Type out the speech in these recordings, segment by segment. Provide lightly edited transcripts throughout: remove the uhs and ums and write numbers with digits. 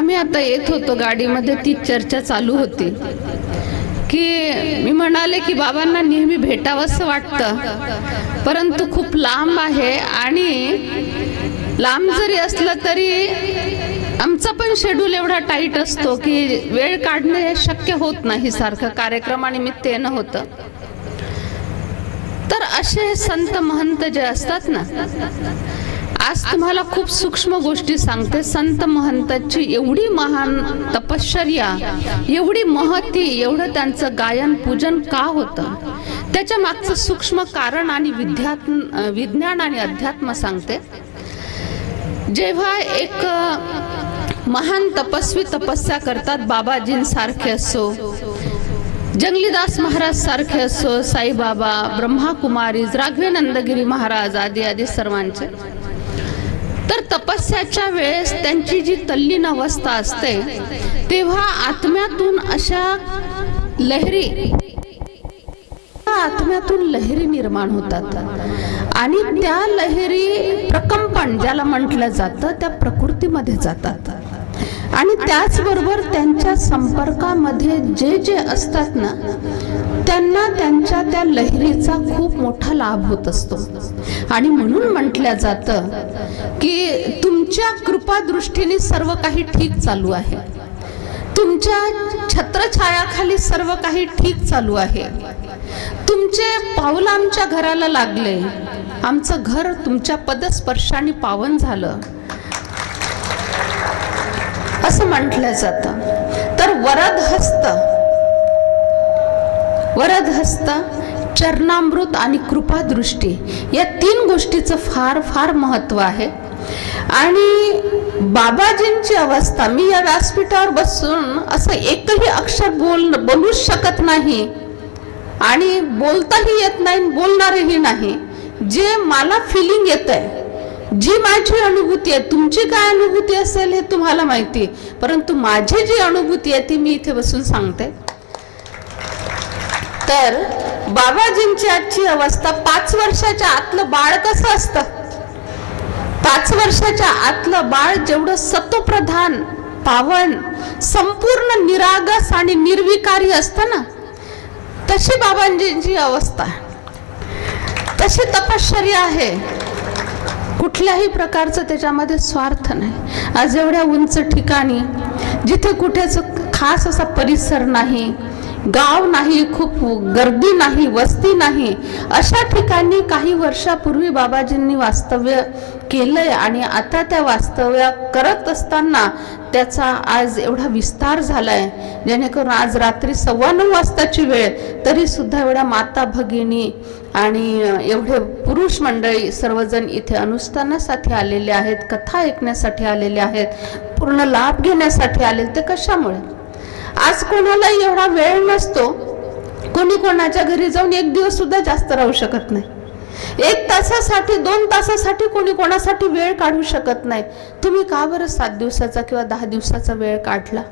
आम्ही आता येत होतो गाडीमध्ये ती चर्चा चालू होती की मी म्हणाले की बाबांना नेहमी भेटावंसं वाटतं, परंतु खूप लांब आहे आणि लांब जरी असलं तरी आमचा पण शेड्यूल एवढा टाईट असतो की वेळ काढणे शक्य होत नाही, सारखं कार्यक्रमानिमित्त येणं होतं. तर असे संत महंत जे असतात ना, आज तुम्हाला खूप सूक्ष्म गोष्टी सांगते. संत महंताची एवढी महान तपश्चर्या, एवढी महती, एवढं त्यांचं गायन पूजन का होतं, त्याच्या मागचं सूक्ष्म कारण आणि विज्ञान आणि अध्यात्म सांगते. जेव्हा एक महान तपस्वी तपस्या करतात, बाबाजींसारखे असो, जंगलीदास महाराज सारखे असो, साईबाबा, ब्रह्माकुमारी, राघवेंद्रगिरी महाराज आदी आदी सर्वांचे, तर तपस्याच्या वेळेस त्यांची जी तल्लीन अवस्था असते तेव्हा आत्म्यातून अशा लहरी निर्माण होतात आणि त्या लहरी प्रकंपन ज्याला म्हटलं जातं त्या प्रकृतीमध्ये जातात आणि त्याचबरोबर त्यांच्या संपर्कामध्ये जे जे असतात ना, त्यांना त्यांच्या त्या लहरीचा खूप मोठा लाभ होत असतो. आणि म्हणून म्हटलं जातं की तुमच्या कृपादृष्टीने सर्व काही ठीक चालू आहे, तुमच्या छत्रछायाखाली सर्व काही ठीक चालू आहे, तुमचे पाऊल आमच्या घराला लागले, आमचं घर तुमच्या पदस्पर्शाने पावन झालं असं म्हटलं जातं. तर वरदहस्त, चरणामृत आणि कृपादृष्टी या तीन गोष्टीचं फार फार महत्व आहे. आणि बाबाजींची अवस्था, मी या व्यासपीठावर बसून असं एकही अक्षर बोलूच शकत नाही आणि बोलताही येत नाही, बोलणारही नाही. जे मला फिलिंग येतंय, जी माझी अनुभूती आहे, तुमची काय अनुभूती असेल हे तुम्हाला माहिती, परंतु माझी जी अनुभूती आहे ती मी इथे बसून सांगते. तर बाबाजींची आजची अवस्था, 5 वर्षाच्या आतलं बाळ कसं असतं, 5 वर्षाच्या आतलं बाळ जेवढं सत्वप्रधान, पावन, संपूर्ण निरागस आणि निर्विकारी असतं ना, तशी बाबाजींची अवस्था, तशी तपश्चर्या आहे. कुठल्याही प्रकारचं त्याच्यामध्ये स्वार्थ नाही. आज एवढ्या उंच ठिकाणी जिथे कुठेच खास असा परिसर नाही, गाव नाही, खूप गर्दी नाही, वस्ती नाही, अशा ठिकाणी काही वर्षापूर्वी बाबाजींनी वास्तव्य केलंय आणि आता त्या वास्तव्य करत असताना त्याचा आज एवढा विस्तार झालाय, जेणेकरून आज रात्री 9:15 वाजताची वेळ तरी सुद्धा एवढ्या माता भगिनी आणि एवढे पुरुष मंडळी सर्वजण इथे अनुष्ठानासाठी आलेले आहेत, कथा ऐकण्यासाठी आलेले आहेत, पूर्ण लाभ घेण्यासाठी आलेले. ते कशामुळे? आज कोणालाही एवढा वेळ नसतो, कोणी कोणाच्या घरी जाऊन 1 दिवस सुद्धा जास्त राहू शकत नाही, 1 तासासाठी 2 तासासाठी कोणी कोणासाठी वेळ काढू शकत नाही. तुम्ही का बरं 7 दिवसाचा किंवा 10 दिवसाचा वेळ काढला?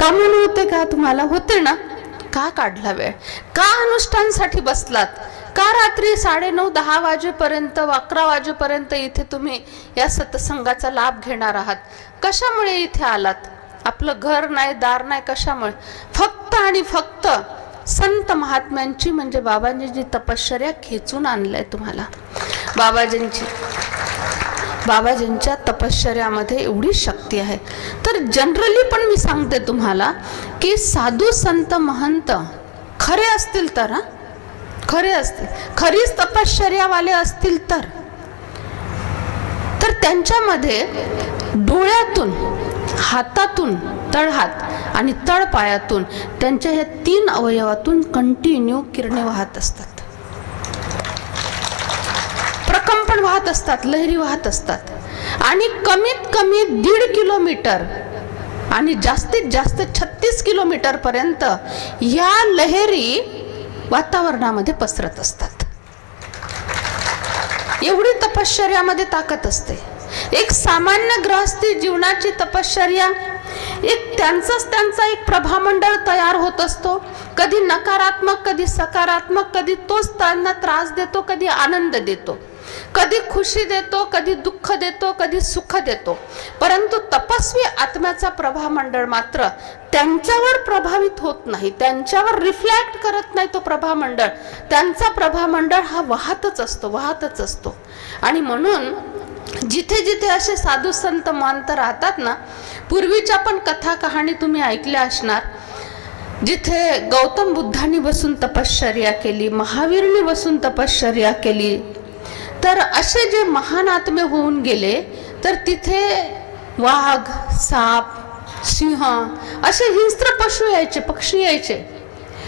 का म्हणून होते का? तुम्हाला होते ना? का काढला वेळ? का अनुष्ठानसाठी बसलात? का रात्री 9:30-10 वाजेपर्यंत 11 वाजेपर्यंत इथे तुम्ही या सत्संगाचा लाभ घेणार आहात? कशामुळे इथे आलात? आपलं घर नाही, दार नाही, कशामुळे? फक्त आणि फक्त संत महात्म्यांची म्हणजे बाबांची तपश्चर्या खेचून आणलंय तुम्हाला. बाबाजींच्या तपश्चर्यामध्ये एवढी शक्ती आहे. तर जनरली पण मी सांगते तुम्हाला की साधू संत महंत खरे असतील तर, खरे असतील, खरीच तपश्चर्यावाले असतील तर त्यांच्यामध्ये डोळ्यातून, हातातून, तळहात आणि तळपायातून त्यांच्या या 3 अवयवातून कंटिन्यू किरणे वाहत असतात, प्रकंपन वाहत असतात, लहरी वाहत असतात. आणि कमीत कमी 1.5 किलोमीटर आणि जास्तीत जास्त 36 किलोमीटर पर्यंत या लहरी वातावरणामध्ये पसरत असतात. एवढी तपश्चर्यामध्ये ताकद असते. एक सामान्य गृहस्थी जीवनाची तपश्चर्या, एक त्यांचा एक प्रभामंडळ तयार होत असतो. कधी नकारात्मक, कधी सकारात्मक, कधी तोच त्यांना त्रास देतो, कधी आनंद देतो. कधी खुशी देतो, कधी दुःख देतो, कधी सुख देतो, परंतु तपस्वी आत्म्याचा प्रभामंडळ मात्र त्यांच्यावर प्रभावित होत नाही, त्यांच्यावर रिफ्लेक्ट करत नाही तो प्रभामंडळ. त्यांचा प्रभामंडळ हा वाहतच असतो. आणि म्हणून जिथे जिथे असे साधू संत महंत राहतात ना, पूर्वीच्या पण कथा कहाणी तुम्ही ऐकल्या असणार, जिथे गौतम बुद्धांनी बसून तपश्चर्या केली, महावीरने बसून तपश्चर्या केली, तर असे जे महान आत्मे होऊन गेले, तर तिथे वाघ, साप, सिंह असे हिंस्त्र पशु यायचे, पक्षी यायचे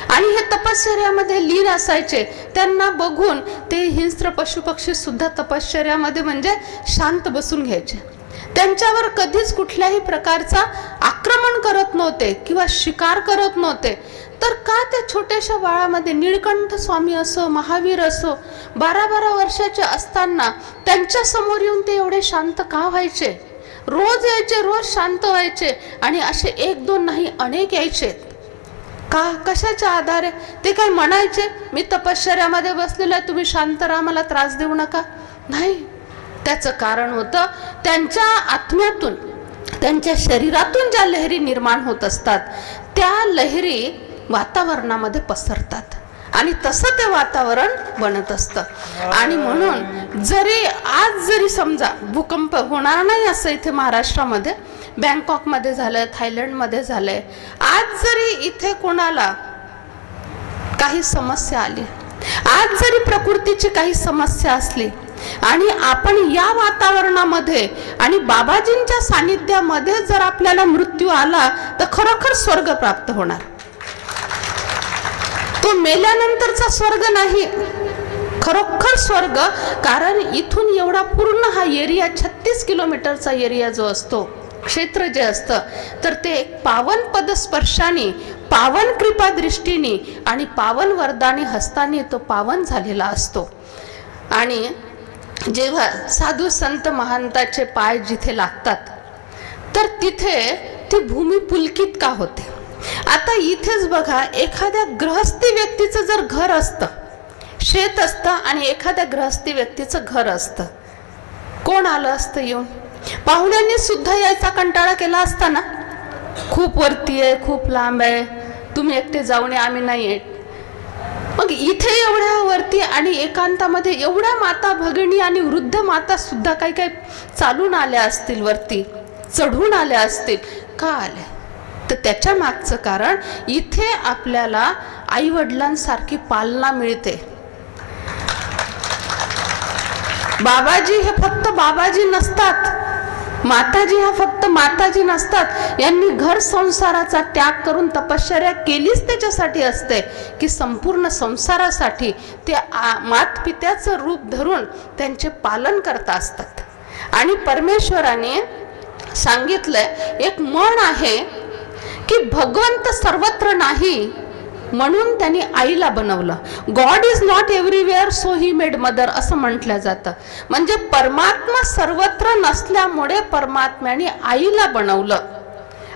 आणि हे तपश्चर्यामध्ये लीन असायचे. त्यांना बघून ते हिंस्त्र पशु पक्षी सुद्धा तपश्चर्यामध्ये म्हणजे शांत बसून घ्यायचे. त्यांच्यावर कधीच कुठल्याही प्रकारचा आक्रमण करत नव्हते किंवा शिकार करत नव्हते. तर का त्या छोट्याशा बाळामध्ये निळकंठ स्वामी असो, महावीर असो, 12-12 वर्षाचे असताना त्यांच्या समोर येऊन ते एवढे शांत का व्हायचे? रोज यायचे, रोज शांत व्हायचे आणि असे 1-2 नाही अनेक यायचे. का? कशाच्या आधारे? ते काय म्हणायचे मी तपश्चर्यामध्ये बसलेलो आहे, तुम्ही शांत राहा, मला त्रास देऊ नका? नाही. त्याचं कारण होतं त्यांच्या आत्म्यातून, त्यांच्या शरीरातून ज्या लहरी निर्माण होत असतात त्या लहरी वातावरणामध्ये पसरतात आणि तसं ते वातावरण बनत असतं. आणि म्हणून जरी समजा भूकंप होणार नाही असं इथे महाराष्ट्रामध्ये, बँकॉकमध्ये झालंय, थायलंडमध्ये झालंय, आज जरी इथे कोणाला काही समस्या आली, आज जरी प्रकृतीची काही समस्या असली आणि आपण या वातावरणामध्ये आणि बाबाजींच्या सानिध्यामध्ये जर आपल्याला मृत्यू आला तर खरोखर स्वर्ग प्राप्त होणार. तो मेल्यानंतरचा स्वर्ग नाही, खरोखर स्वर्ग. कारण इथून एवढा पूर्ण हा एरिया 36 किलोमीटरचा एरिया जो असतो, क्षेत्र जे असतं, तर ते एक पावन पदस्पर्शाने, पावन कृपा दृष्टीने आणि पावन वरदानी हस्ताने तो पावन झालेला असतो. आणि जेव्हा साधू संत महंताचे पाय जिथे लागतात तर तिथे ती भूमी पुलकित का होते? आता इथेच बघा, एखाद्या गृहस्थी व्यक्तीचं जर घर असतं, शेत असतं आणि एखाद्या गृहस्थी व्यक्तीचं घर असतं, कोण आलं असतं येऊन? पाहुण्यांनी सुद्धा यायचा कंटाळा केला असता ना, खूप वरती आहे, खूप लांब आहे, तुम्ही एकटे जाऊन या, आम्ही नाही येत. मग इथे एवढ्या वरती आणि एकांतामध्ये एवढ्या माता भगिनी आणि वृद्ध माता सुद्धा काही चालून आल्या असतील, वरती चढून आल्या असतील. का आल्या? तर त्याच्या मागचं कारण इथे आपल्याला आई वडिलांसारखी पालना मिळते. बाबाजी हे फक्त बाबाजी नसतात, माताजी हा फक्त माताजी नसतात. यांनी घर संसाराचा त्याग करून तपश्चर्या केलीच त्याच्यासाठी असते की संपूर्ण संसारासाठी ते मातपित्याचं रूप धरून त्यांचे पालन करत असतात. आणि परमेश्वराने सांगितलंय, एक म्हण आहे की भगवंत सर्वत्र नाही म्हणून त्यांनी आईला बनवलं. God is not everywhere so he made mother असं म्हटलं जातं. म्हणजे परमात्मा सर्वत्र नसल्यामुळे परमात्म्याने आईला बनवलं.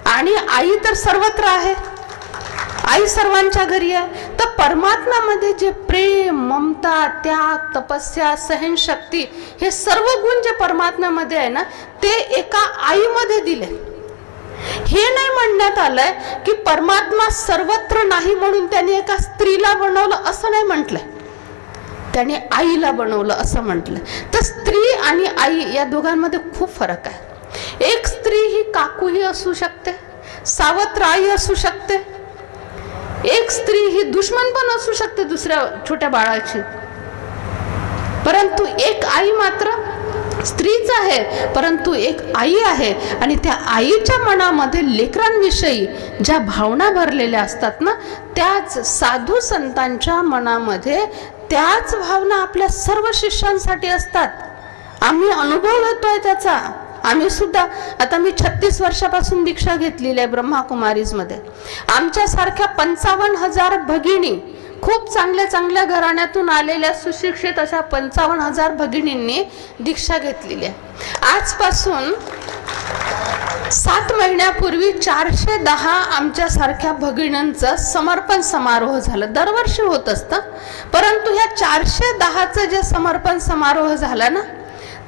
आणि आई तर सर्वत्र आहे, आई सर्वांच्या घरी आहे. तर परमात्म्यामध्ये जे प्रेम, ममता, त्याग, तपस्या, सहनशक्ती हे सर्व गुण जे परमात्म्यामध्ये आहे ना, ते एका आईमध्ये दिले. हे नाही म्हणण्यात आलंय की परमात्मा सर्वत्र नाही म्हणून त्यांनी एका स्त्रीला बनवलं असं नाही म्हटलंय, त्याने आईला बनवलं असं म्हटलंय. तर स्त्री आणि आई या दोघांमध्ये खूप फरक आहे. एक स्त्री ही काकूही असू शकते, सावत्र आई असू शकते, एक स्त्री ही दुश्मन पण असू शकते दुसऱ्या छोट्या बाळाची, परंतु एक आई मात्र स्त्रीच आहे, परंतु एक आई आहे. आणि त्या आईच्या मनामध्ये लेकरांविषयी ज्या भावना भरलेल्या असतात ना, त्याच साधू संतांच्या मनामध्ये त्याच भावना आपल्या सर्व शिष्यांसाठी असतात. आम्ही अनुभव घेतोय त्याचा. आम्ही सुद्धा, आता मी 36 वर्षापासून दीक्षा घेतलेली आहे ब्रह्माकुमारीजमध्ये. आमच्यासारख्या 55,000 भगिनी, खूप चांगल्या घराण्यातून आलेल्या सुशिक्षित अशा 55,000 भगिनींनी दीक्षा घेतलेली आहे. आजपासून 7 महिन्यापूर्वी 410 आमच्यासारख्या भगिनींचं समर्पण समारोह झाला. दरवर्षी होत असतं, परंतु ह्या 410चं जे समर्पण समारोह झाला ना,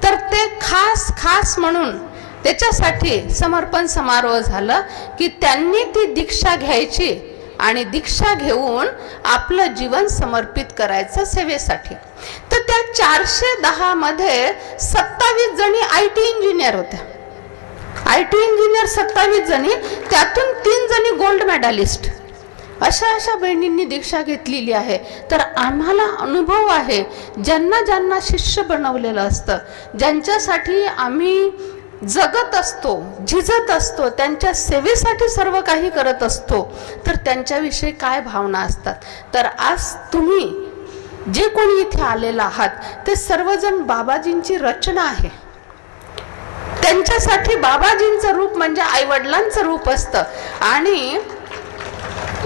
तर ते खास म्हणून त्याच्यासाठी समर्पण समारोह झालं की त्यांनी ती दीक्षा घ्यायची आणि दीक्षा घेऊन आपलं जीवन समर्पित करायचं सेवेसाठी. तर त्या 410 मध्ये 27 जणी IT इंजिनियर होत्या. IT इंजिनियर 27 जणी, त्यातून 3 जणी गोल्ड मेडलिस्ट. अशा बहिणींनी दीक्षा घेतलेली आहे. तर आम्हाला अनुभव आहे, ज्यांना शिष्य बनवलेलं असतं, ज्यांच्यासाठी आम्ही जगत असतो, झिजत असतो, त्यांच्या सेवेसाठी सर्व काही करत असतो, तर त्यांच्याविषयी काय भावना असतात. तर आज तुम्ही जे कोणी इथे आलेला आहात ते सर्वजण बाबाजींची रचना आहे. त्यांच्यासाठी बाबाजींचं रूप म्हणजे आईवडिलांचं रूप असतं. आणि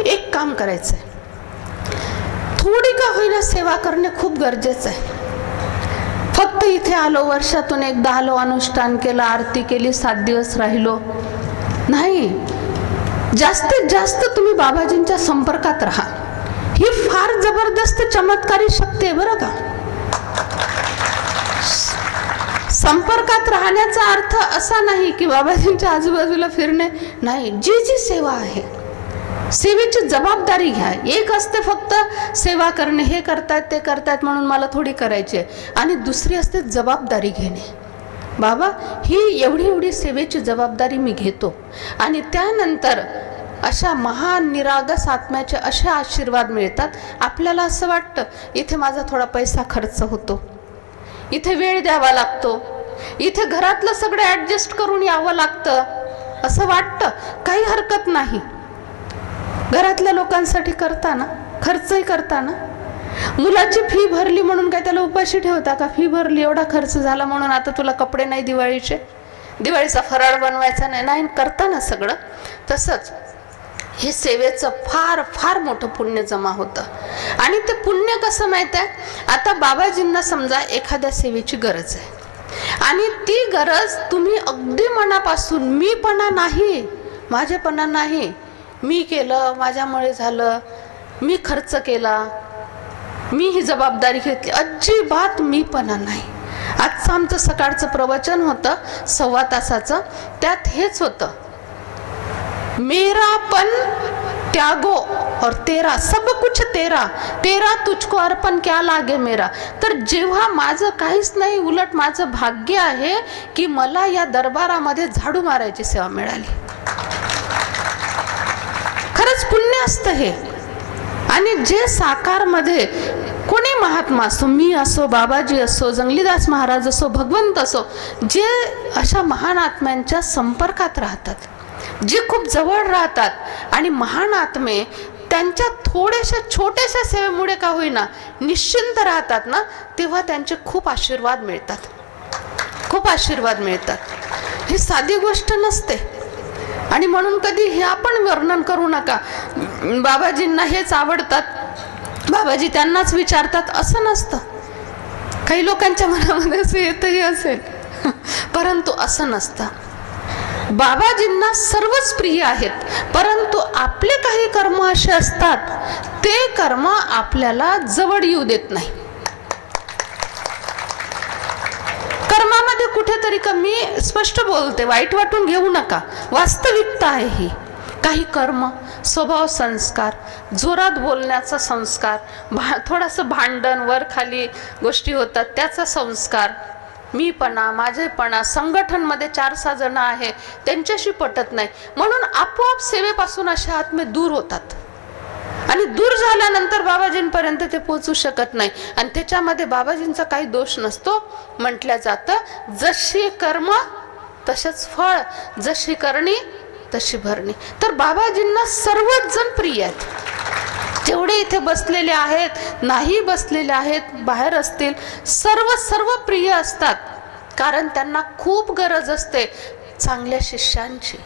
एक काम करायचंय, थोडी का होईना सेवा करणे खूप गरजेचं आहे. फक्त इथे आलो, वर्षातून एकदा आलो, अनुष्ठान केलं, आरती केली, 7 दिवस राहिलो नाही. जास्तीत जास्त तुम्ही बाबाजींच्या संपर्कात राहा. ही फार जबरदस्त चमत्कारी शक्ती आहे बरं का. संपर्कात राहण्याचा अर्थ असा नाही की बाबाजींच्या आजूबाजूला फिरणे नाही. जी सेवा आहे, सेवेची जबाबदारी घ्या. एक असते फक्त सेवा करणे, हे करतायत ते करतायत म्हणून मला थोडी करायची आहे, आणि दुसरी असते जबाबदारी घेणे. बाबा ही एवढी सेवेची जबाबदारी मी घेतो. आणि त्यानंतर अशा महान निरागस आत्म्याचे असे आशीर्वाद मिळतात. आपल्याला असं वाटतं इथे माझा थोडा पैसा खर्च होतो, इथे वेळ द्यावा लागतो, इथे घरातलं सगळं ऍडजस्ट करून यावं लागतं, असं वाटतं. काही हरकत नाही. घरातल्या लोकांसाठी करताना, खर्चही करताना, मुलाची फी भरली म्हणून काय त्याला उपाशी ठेवता का? फी भरली, एवढा खर्च झाला म्हणून आता तुला कपडे नाही दिवाळीचे, दिवाळीचा फराळ बनवायचा नाही करताना सगळं. तसंच हे सेवेचं फार मोठं पुण्य जमा होतं. आणि ते पुण्य कसं माहित आहे? आता बाबाजींना समजा एखाद्या सेवेची गरज आहे, आणि ती गरज तुम्ही अगदी मनापासून, मीपणा नाही, माझेपणा नाही, मी केलं, माझ्यामुळे झालं, मी खर्च केला, मी ही जबाबदारी घेतली, अजिबात मीपणा नाही. आजचं आमचं सकाळचं प्रवचन होतं 1.25 तासाचं, त्यात हेच होतं, मेरापन त्यागो और तेरा सब कुछ तेरा, तेरा तुझको अर्पण क्या लागे मेरा. तर जेव्हा माझं काहीच नाही, उलट माझं भाग्य आहे की मला या दरबारामध्ये झाडू मारायची सेवा मिळाली. खरंच पुण्य असतं हे. आणि जे साकारमध्ये कोणी महात्मा असो, मी असो, बाबाजी असो, जंगलीदास महाराज असो, भगवंत असो, जे अशा महान आत्म्यांच्या संपर्कात राहतात, जे खूप जवळ राहतात, आणि महान आत्मे त्यांच्या थोड्याशा छोट्याशा सेवेमुळे का होईना निश्चिंत राहतात ना, तेव्हा त्यांचे खूप आशीर्वाद मिळतात, खूप आशीर्वाद मिळतात. ही साधी गोष्ट नसते. आणि म्हणून कधी हे आपण वर्णन करू नका, बाबाजींना हेच आवडतात, बाबाजी त्यांनाच विचारतात, असं नसतं. काही लोकांच्या मनामध्ये असं येतही असेल, परंतु असं नसतं. बाबाजींना सर्वच प्रिय आहेत, परंतु आपले काही कर्म असे असतात, ते कर्म आपल्याला जवळ येऊ देत नाही. कर्मामध्ये कुठेतरी कमी, स्पष्ट बोलते, वाईट वाटून घेऊ नका, वास्तविकता आहे ही. काही कर्म, स्वभाव संस्कार, जोरात बोलण्याचा संस्कार, थोडंसं भांडण, वर खाली गोष्टी होतात त्याचा संस्कार, मीपणा, माझेपणा, संघटनमध्ये 4-6 जण आहे त्यांच्याशी पटत नाही, म्हणून आपोआप सेवेपासून असे आत्मे दूर होतात. आणि दूर झाल्यानंतर बाबाजींपर्यंत ते पोहोचू शकत नाही. आणि त्याच्यामध्ये बाबाजींचा काही दोष नसतो. म्हटलं जातं, जशी कर्म तसेच फळ, जशी करणी तशी भरणी. तर बाबाजींना सर्वच जण प्रिय आहेत. जेवढे इथे बसलेले आहेत, नाही बसलेले आहेत, बाहेर असतील, सर्व प्रिय असतात. कारण त्यांना खूप गरज असते चांगल्या शिष्यांची,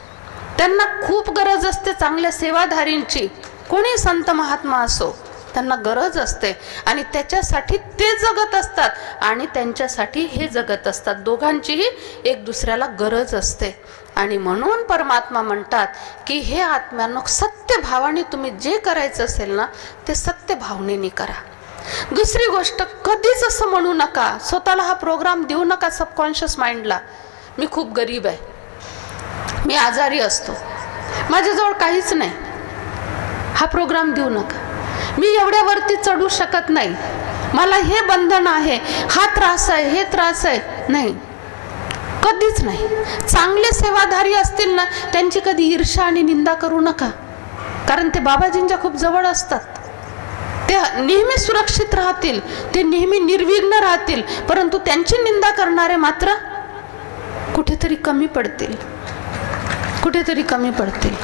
त्यांना खूप गरज असते चांगल्या सेवाधारींची. कोणी संत महात्मा असो, त्यांना गरज असते आणि त्याच्यासाठी ते जगत असतात आणि त्यांच्यासाठी हे जगत असतात. दोघांचीही एक दुसऱ्याला गरज असते. आणि म्हणून परमात्मा म्हणतात की हे आत्म्यांनो, सत्य भावाने तुम्ही जे करायचं असेल ना ते सत्य भावनेने करा. दुसरी गोष्ट, कधीच असं म्हणू नका, स्वतःला हा प्रोग्राम देऊ नका सबकॉन्शियस माइंडला, मी खूप गरीब आहे, मी आजारी असतो, माझ्याजवळ काहीच नाही. हा प्रोग्राम देऊ नका. मी एवढ्यावरती चढू शकत नाही, मला हे बंधन आहे, हा त्रास आहे, हे त्रास आहे. नाही, कधीच नाही. चांगले सेवाधारी असतील ना त्यांची कधी ईर्ष्या आणि निंदा करू नका, कारण ते बाबाजींच्या खूप जवळ असतात. ते नेहमी सुरक्षित राहतील, ते नेहमी निर्विघ्न राहतील, परंतु त्यांची निंदा करणारे मात्र कुठेतरी कमी पडतील, कुठेतरी कमी पडतील.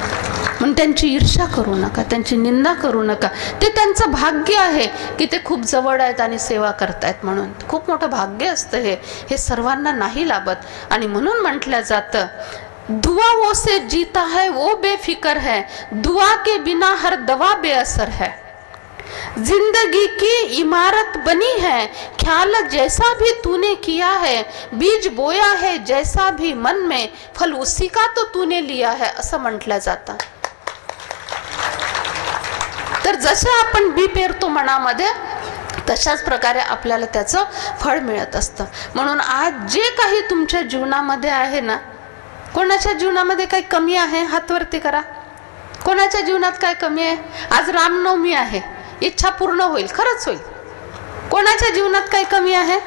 म्हणून त्यांची ईर्ष्या करू नका, त्यांची निंदा करू नका. ते त्यांचं भाग्य आहे की ते खूप जवळ आहेत आणि सेवा करतायत, म्हणून खूप मोठं भाग्य असतं हे सर्वांना नाही लाभत. आणि म्हणून म्हटलं जातं, दुआ वो से जीता है वो बेफिकर है, दुआ के बिना हर दवा बेअसर है. जिंदगी की इमारत बनी है, ख्याल जैसा भी तूने किया है, बीज बोया है जैसा भी मन में, फल उसी का तो तूने लिया है, असं म्हटलं जातं. तर जसे आपण बी पेरतो मनामध्ये, तशाच प्रकारे आपल्याला त्याचं फळ मिळत असतं. म्हणून आज जे काही तुमच्या जीवनामध्ये आहे ना, कोणाच्या जीवनामध्ये काही कमी आहे, हात वरती करा. कोणाच्या जीवनात काय कमी आहे? आज रामनवमी आहे, इच्छा पूर्ण होईल, खरंच होईल. कोणाच्या जीवनात काही कमी आहे?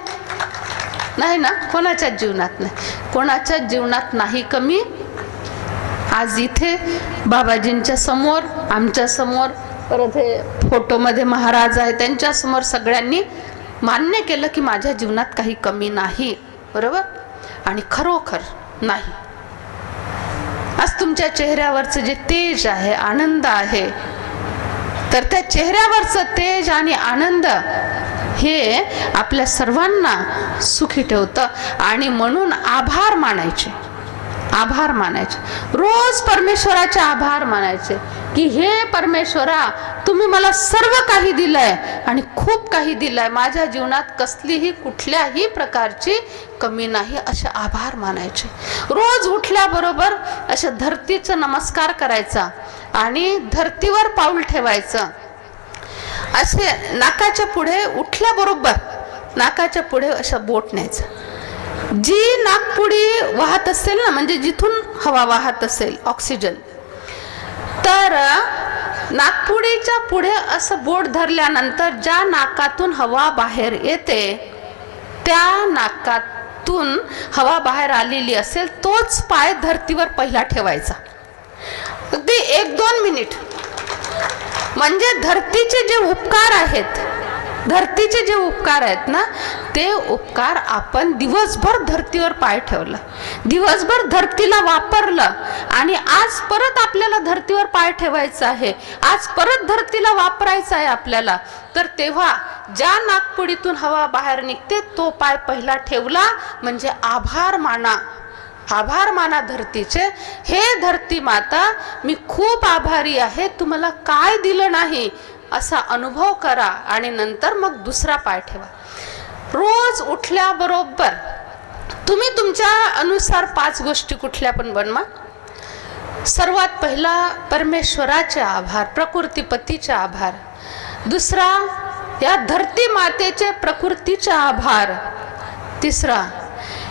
नाही ना, कोणाच्या जीवनात नाही, कोणाच्या जीवनात नाही कमी. आज इथे बाबाजींच्या समोर, आमच्या समोर, परत हे फोटोमध्ये महाराज आहे त्यांच्या समोर सगळ्यांनी मान्य केलं की माझ्या जीवनात काही कमी नाही, बरोबर. आणि खरोखर नाही. आज तुमच्या चेहऱ्यावरचं जे तेज आहे, आनंद आहे, तर त्या चेहऱ्यावरचं तेज आणि आनंद हे आपल्या सर्वांना सुखी ठेवतं. आणि म्हणून आभार मानायचे, आभार मानायचे, रोज परमेश्वराचे आभार मानायचे की हे परमेश्वरा, तुम्ही मला सर्व काही दिलंय आणि खूप काही दिलंय, माझ्या जीवनात कसलीही कुठल्याही प्रकारची कमी नाही, असे आभार मानायचे. रोज उठल्याबरोबर अशा धरतीचं नमस्कार करायचा आणि धरतीवर पाऊल ठेवायचं. असे नाकाच्या पुढे उठल्याबरोबर नाकाच्या पुढे अशा बोट न्यायचं. जी नाकपुडी वाहत असेल ना, म्हणजे जिथून हवा वाहत असेल ऑक्सिजन, तर नाकपुडीच्या पुढे असं बोट धरल्यानंतर ज्या नाकातून हवा बाहेर येते, त्या नाकातून हवा बाहेर आलेली असेल तोच पाय धरतीवर पहिला ठेवायचा. अगदी 1-2 मिनिट. म्हणजे धरतीचे जे उपकार आहेत, धरतीचे जे उपकार आहेत ना, ते उपकार आपण दिवसभर धरतीवर पाय ठेवला, दिवसभर धरतीला वापरलं आणि आज परत आपल्याला धरतीवर पाय ठेवायचा आहे, आज परत धरतीला वापरायचं आहे आपल्याला. तर तेव्हा ज्या नाकपुडीतून हवा बाहेर निघते तो पाय पहिला ठेवला, म्हणजे आभार माना, आभार माना धरतीचे. हे धरती माता, मी खूप आभारी आहे, तुम्हाला काय दिलं नाही असा अनुभव करा आणि नंतर मग दुसरा पाय ठेवा. रोज उठल्याबरोबर तुम्ही तुमच्या अनुसार 5 गोष्टी कुठल्या पण बनवा. सर्वात पहिला परमेश्वराचे आभार, प्रकृतीपतीचे आभार. दुसरा या धरती मातेचे प्रकृतीचे आभार. तिसरा,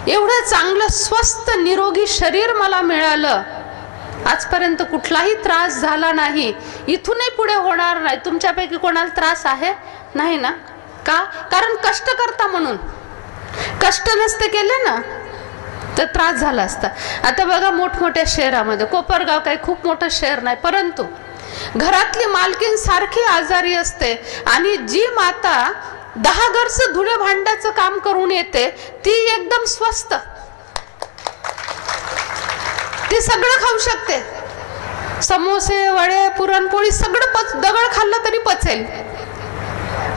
एवढं चांगलं स्वस्थ निरोगी शरीर मला मिळालं, आजपर्यंत कुठलाही त्रास झाला नाही, इथूनही पुढे होणार नाही. तुमच्यापैकी कोणाला त्रास आहे? नाही ना. का? कारण कष्ट करता म्हणून. कष्ट नसते केले ना तर त्रास झाला असता. आता बघा, मोठमोठ्या शहरामध्ये, कोपरगाव काही खूप मोठं शहर नाही, परंतु घरातली मालकीन सारखी आजारी असते आणि जी माता 10 घरचं धुणे भांड्याचं काम करून येते ती एकदम स्वस्थ, ती सगळं खाऊ शकते. समोसे, वडे, पुरणपोळी सगळं दगड खाल्लं तरी पचेल.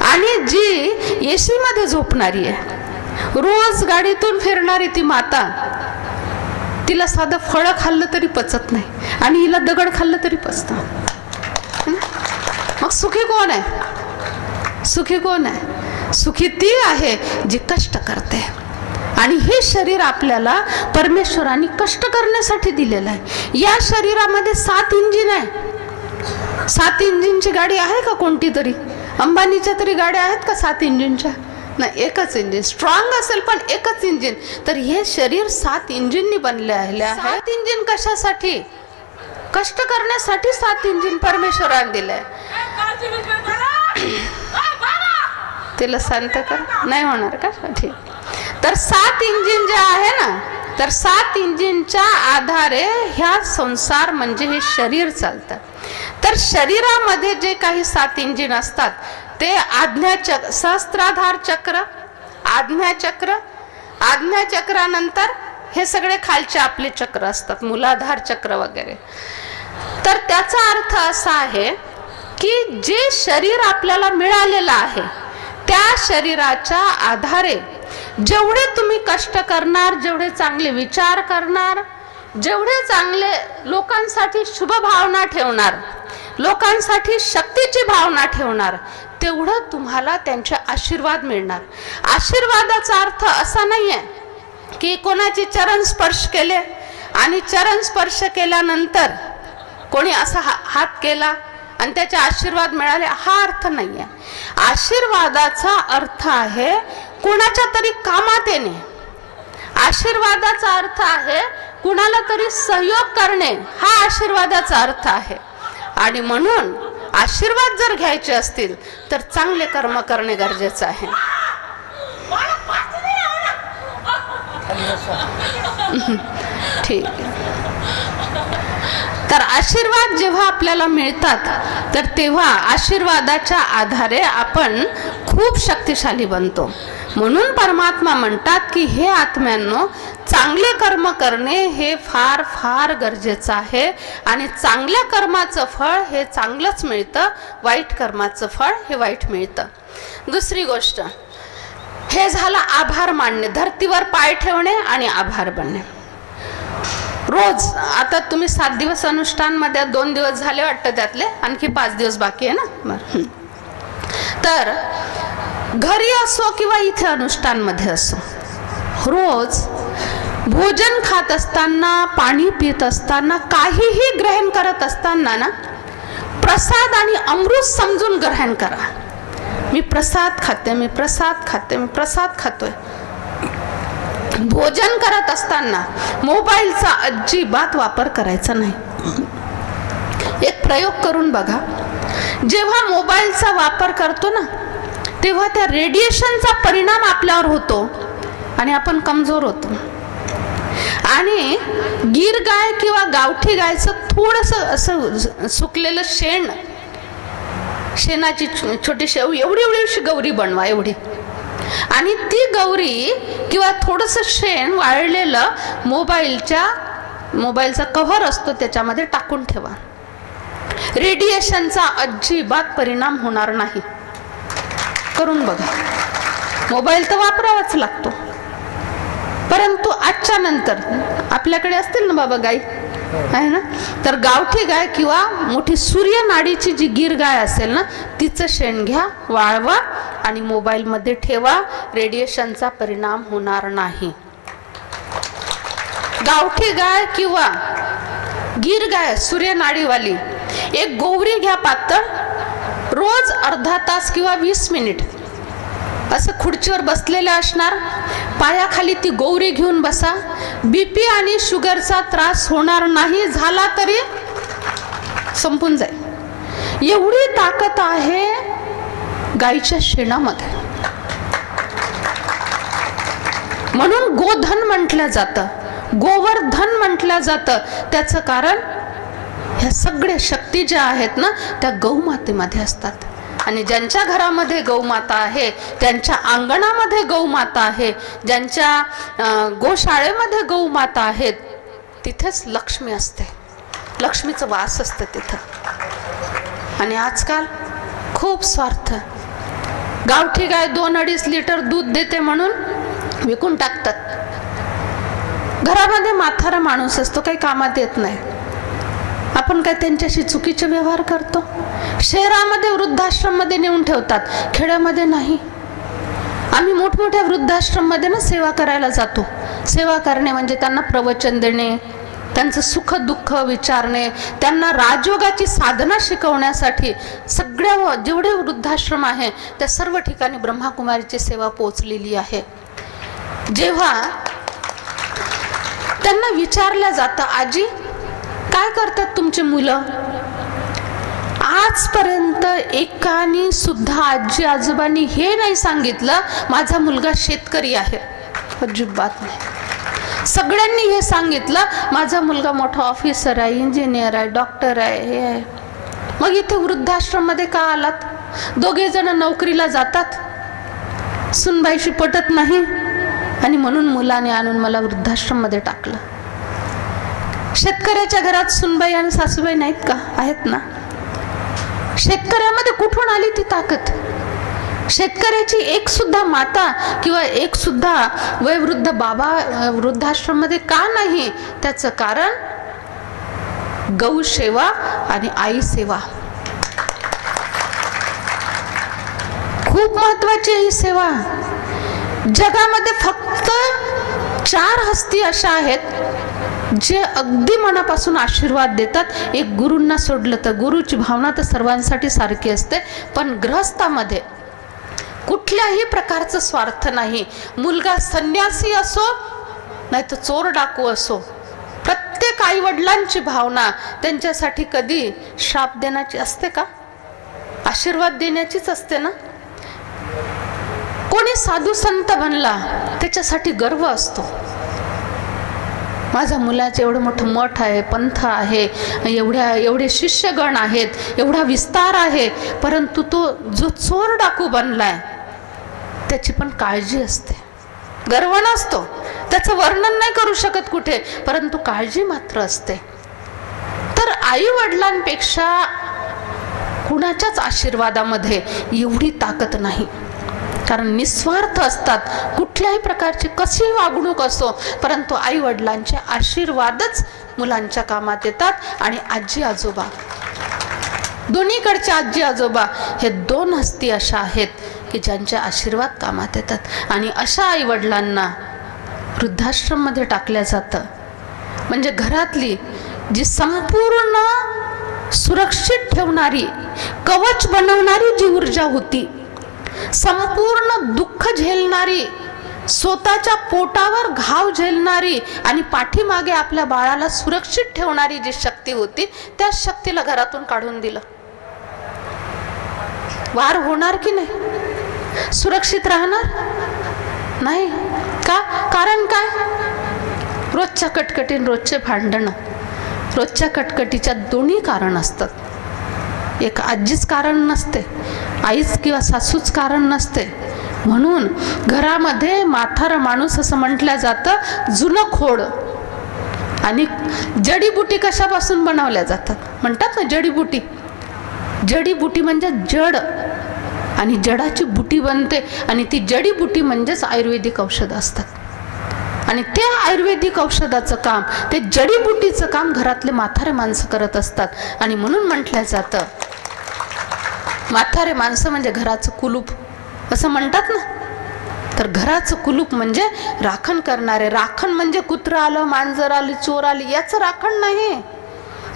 आणि जी एसी मध्ये झोपणारी आहे, रोज गाडीतून फिरणारी ती माता, तिला साधं फळं खाल्लं तरी पचत नाही आणि हिला दगड खाल्लं तरी पचतं. मग सुखी कोण आहे? सुखी कोण आहे? सुखी ती आहे जी कष्ट करते. आणि हे शरीर आपल्याला परमेश्वराने कष्ट करण्यासाठी दिलेलं आहे. या शरीरामध्ये 7 इंजिन आहे. 7 इंजिनची गाडी आहे का कोणती तरी? अंबानीच्या तरी गाड्या आहेत का 7 इंजिनच्या? नाही, एकच इंजिन. स्ट्रॉंग असेल पण एकच इंजिन. तर हे शरीर 7 इंजिननी बनले आहे. 7 इंजिन कशासाठी? कष्ट करण्यासाठी 7 इंजिन परमेश्वराने दिलंय. तिला शांत कर, नाही होणार का? ठीक. तर 7 इंजिन जे आहे ना, तर 7 इंजिनच्या आधारे ह्या संसार म्हणजे हे शरीर चालतं. तर शरीरामध्ये जे काही 7 इंजिन असतात ते आज्ञाचक्र, सहस्त्राधार चक्र, आज्ञाचक्र, आज्ञाचक्रानंतर हे सगळे खालचे आपले चक्र असतात, मूलाधार चक्र वगैरे. तर त्याचा अर्थ असा आहे की जे शरीर आपल्याला मिळालेलं आहे त्या शरीराच्या आधारे जेवढे तुम्ही कष्ट करणार, जेवढे चांगले विचार करणार, जेवढे चांगले लोकांसाठी शुभ भावना ठेवणार, लोकांसाठी शक्तीची भावना ठेवणार, तेवढं तुम्हाला त्यांचे आशीर्वाद मिळणार. आशीर्वादाचा अर्थ असा नाहीये की कोणाचे चरण स्पर्श केले आणि चरण स्पर्श केल्यानंतर कोणी असा हात केला आणि त्याचे आशीर्वाद मिळाले, हा अर्थ नाहीये. आशीर्वादाचा अर्थ आहे कोणाच्या तरी कामात येणे. आशीर्वादाचा अर्थ आहे कुणाला तरी सहयोग करणे, हा आशीर्वादाचा अर्थ आहे. आणि म्हणून आशीर्वाद जर घ्यायचे असतील तर चांगले कर्म करणे गरजेचं आहे. ठीक आहे. तर आशीर्वाद जेव्हा आपल्याला मिळतात तर तेव्हा आशीर्वादाच्या आधारे आपण खूप शक्तिशाली बनतो. म्हणून परमात्मा म्हणतात की हे आत्म्यांनो, चांगले कर्म करणे हे फार फार गरजेचं आहे. आणि चांगल्या कर्माचं फळ हे चांगलंच मिळतं, वाईट कर्माचं फळ हे वाईट मिळतं. दुसरी गोष्ट, हे झालं आभार मानणे, धरतीवर पाय ठेवणे आणि आभार मानणे. रोज आता तुम्ही 7 दिवस अनुष्ठानमध्ये 2 दिवस झाले वाटतं, त्यातले आणखी 5 दिवस बाकी आहे ना. तर घरी असो किंवा इथे अनुष्ठानमध्ये असो, रोज भोजन खात असताना, पाणी पित असताना, काहीही ग्रहण करत असताना ना, प्रसाद आणि अमृत समजून ग्रहण करा. मी प्रसाद खाते, मी प्रसाद खाते, मी प्रसाद खातोय. भोजन करत असताना मोबाईलचा अजिबात वापर करायचा नाही. एक प्रयोग करून बघा. जेव्हा मोबाईलचा वापर करतो ना, तेव्हा त्या रेडिएशनचा परिणाम आपल्यावर होतो आणि आपण कमजोर होतो. आणि गीर गाय किंवा गावठी गायचं थोडंसं असं सुकलेलं शेण, शेणाची छोटी शेव एवढी एवढी गौरी बनवा, एवढी. आणि ती गौरी किंवा थोडंसं शेण वाळलेलं मोबाईलचा कव्हर असतो त्याच्यामध्ये टाकून ठेवा. रेडिएशनचा अजिबात परिणाम होणार नाही. करून बघा. मोबाईल तर वापरावाच लागतो, परंतु आजच्या नंतर आपल्याकडे असतील ना बाबा गाई, आहे ना, तर गावठी गाय किंवा मोठी सूर्यनाडीची जी गीर गाय असेल ना, तिचं शेण घ्या, वाळवा आणि मोबाईलमध्ये ठेवा. रेडिएशनचा परिणाम होणार नाही. गावठी गाय किंवा गीर गाय सूर्यनाडीवाली एक गोवरी घ्या पातळ. रोज अर्धा तास किंवा 20 मिनिट असं खुर्चीवर बसलेले असणार, पायाखाली ती गौरी घेऊन बसा. बीपी आणि शुगरचा त्रास होणार नाही, झाला तरी संपून जाईल. एवढी ताकद आहे गाईच्या शेणामध्ये. म्हणून गोधन म्हटलं जातं, गोवर्धन म्हटलं जातं. त्याचं कारण ह्या सगळ्या शक्ती ज्या आहेत ना, त्या गौमातेमध्ये असतात. आणि ज्यांच्या घरामध्ये गौमाता आहे, ज्यांच्या अंगणामध्ये गौमाता आहे, ज्यांच्या गोशाळेमध्ये गौमाता आहेत, तिथेच लक्ष्मी असते, लक्ष्मीचं वास असतं तिथं. आणि आजकाल खूप स्वार्थ. गावठी गाय 2-2.5 लिटर दूध देते म्हणून विकून टाकतात. घरामध्ये म्हातारा माणूस असतो, काही कामात येत नाही, आपण काय त्यांच्याशी चुकीचे व्यवहार करतो? शहरामध्ये वृद्धाश्रम मध्ये नेऊन ठेवतात, खेड्यामध्ये नाही. आम्ही मोठमोठ्या वृद्धाश्रम मध्ये ना सेवा करायला जातो. सेवा करणे म्हणजे त्यांना प्रवचन देणे, त्यांचं सुख दुःख विचारणे, त्यांना राजयोगाची साधना शिकवण्यासाठी सगळ्या जेवढे वृद्धाश्रम आहे त्या सर्व ठिकाणी ब्रह्माकुमारीची सेवा पोहोचलेली आहे. जेव्हा त्यांना विचारलं जातं, आजी काय करतात तुमची मुलं? आजपर्यंत एकाने सुद्धा आजी आजोबांनी हे नाही सांगितलं माझा मुलगा शेतकरी आहे. अजिबात नाही. सगळ्यांनी हे सांगितलं माझा मुलगा मोठा ऑफिसर आहे, इंजिनियर आहे, डॉक्टर आहे, हे आहे. मग इथे वृद्धाश्रम मध्ये का आलात? दोघे जण नोकरीला जातात, सुनबाईशी पटत नाही आणि म्हणून मुलाने आणून मला वृद्धाश्रम मध्ये टाकलं. शेतकऱ्याच्या घरात सुनबाई आणि सासूबाई नाहीत का? आहेत ना. शेतकऱ्यामध्ये कुठून आली ती ताकद? शेतकऱ्याची एक सुद्धा माता किंवा एक सुद्धा वयोवृद्ध बाबा वृद्धाश्रम मध्ये का नाही? त्याचं कारण गौ सेवा आणि आई सेवा. खूप महत्वाची ही सेवा. जगामध्ये फक्त 4 हस्ती अशा आहेत जे अगदी मनापासून आशीर्वाद देतात. एक गुरूंना सोडलं तर, गुरुची भावना तर सर्वांसाठी सारखी असते, पण गृहस्थामध्ये कुठल्याही प्रकारचं स्वार्थ नाही. मुलगा संन्यासी असो नाही तर चोर डाकू असो, प्रत्येक आई वडिलांची भावना त्यांच्यासाठी कधी शाप देण्याची असते का? आशीर्वाद देण्याचीच असते ना. कोणी साधू संत बनला त्याच्यासाठी गर्व असतो. माझ्या मुलाचं एवढं मोठं मठ आहे, पंथ आहे, एवढे शिष्यगण आहेत, एवढा विस्तार आहे, परंतु तो जो चोर डाकू बनलाय त्याची पण काळजी असते. गर्व नसतो, त्याचं वर्णन नाही करू शकत कुठे, परंतु काळजी मात्र असते. तर आई वडिलांपेक्षा कुणाच्याच आशीर्वादामध्ये एवढी ताकद नाही, कारण निस्वार्थ असतात. कुठल्याही प्रकारची कशी वागणूक असो, परंतु आई वडिलांचे आशीर्वादच मुलांच्या कामात येतात. आणि आजी आजोबा, दोन्हीकडचे आजी आजोबा हे 2 हस्ती अशा आहेत की ज्यांचे आशीर्वाद कामात येतात. आणि अशा आई वडिलांना वृद्धाश्रम मध्ये टाकल्या जातं. म्हणजे घरातली जी संपूर्ण सुरक्षित ठेवणारी, कवच बनवणारी जी ऊर्जा होती, संपूर्ण दुःख झेलणारी, स्वतःच्या पोटावर घाव झेलणारी आणि पाठीमागे आपल्या बाळाला सुरक्षित ठेवणारी जी शक्ती होती, त्या शक्तीला घरातून काढून दिलं. वार होणार की नाही? सुरक्षित राहणार नाही का? कारण काय? रोजच्या कटकटीन रोजचे भांडण. रोजच्या कटकटीच्या 2 कारण असतात. एक आजीच कारण नसते, आईच किंवा सासूच कारण नसते. म्हणून घरामध्ये म्हातारा माणूस असं म्हटलं जातं जुनं खोड. आणि जडीबुटी कशापासून बनवल्या जातात? म्हणतात ना जडीबुटी. जडीबुटी म्हणजे जड, आणि जडाची बुटी बनते, आणि ती जडीबुटी म्हणजेच आयुर्वेदिक औषध असतात. आणि त्या आयुर्वेदिक औषधाचं काम, ते जडीबुटीचं काम घरातले म्हातारे माणसं करत असतात. आणि म्हणून म्हटलं जातं म्हातारे माणसं म्हणजे घराचं कुलूप असं म्हणतात ना. तर घराचं कुलूप म्हणजे राखण करणारे. राखण म्हणजे कुत्रं आलं, मांजर आली, चोर आली याचं राखण नाही.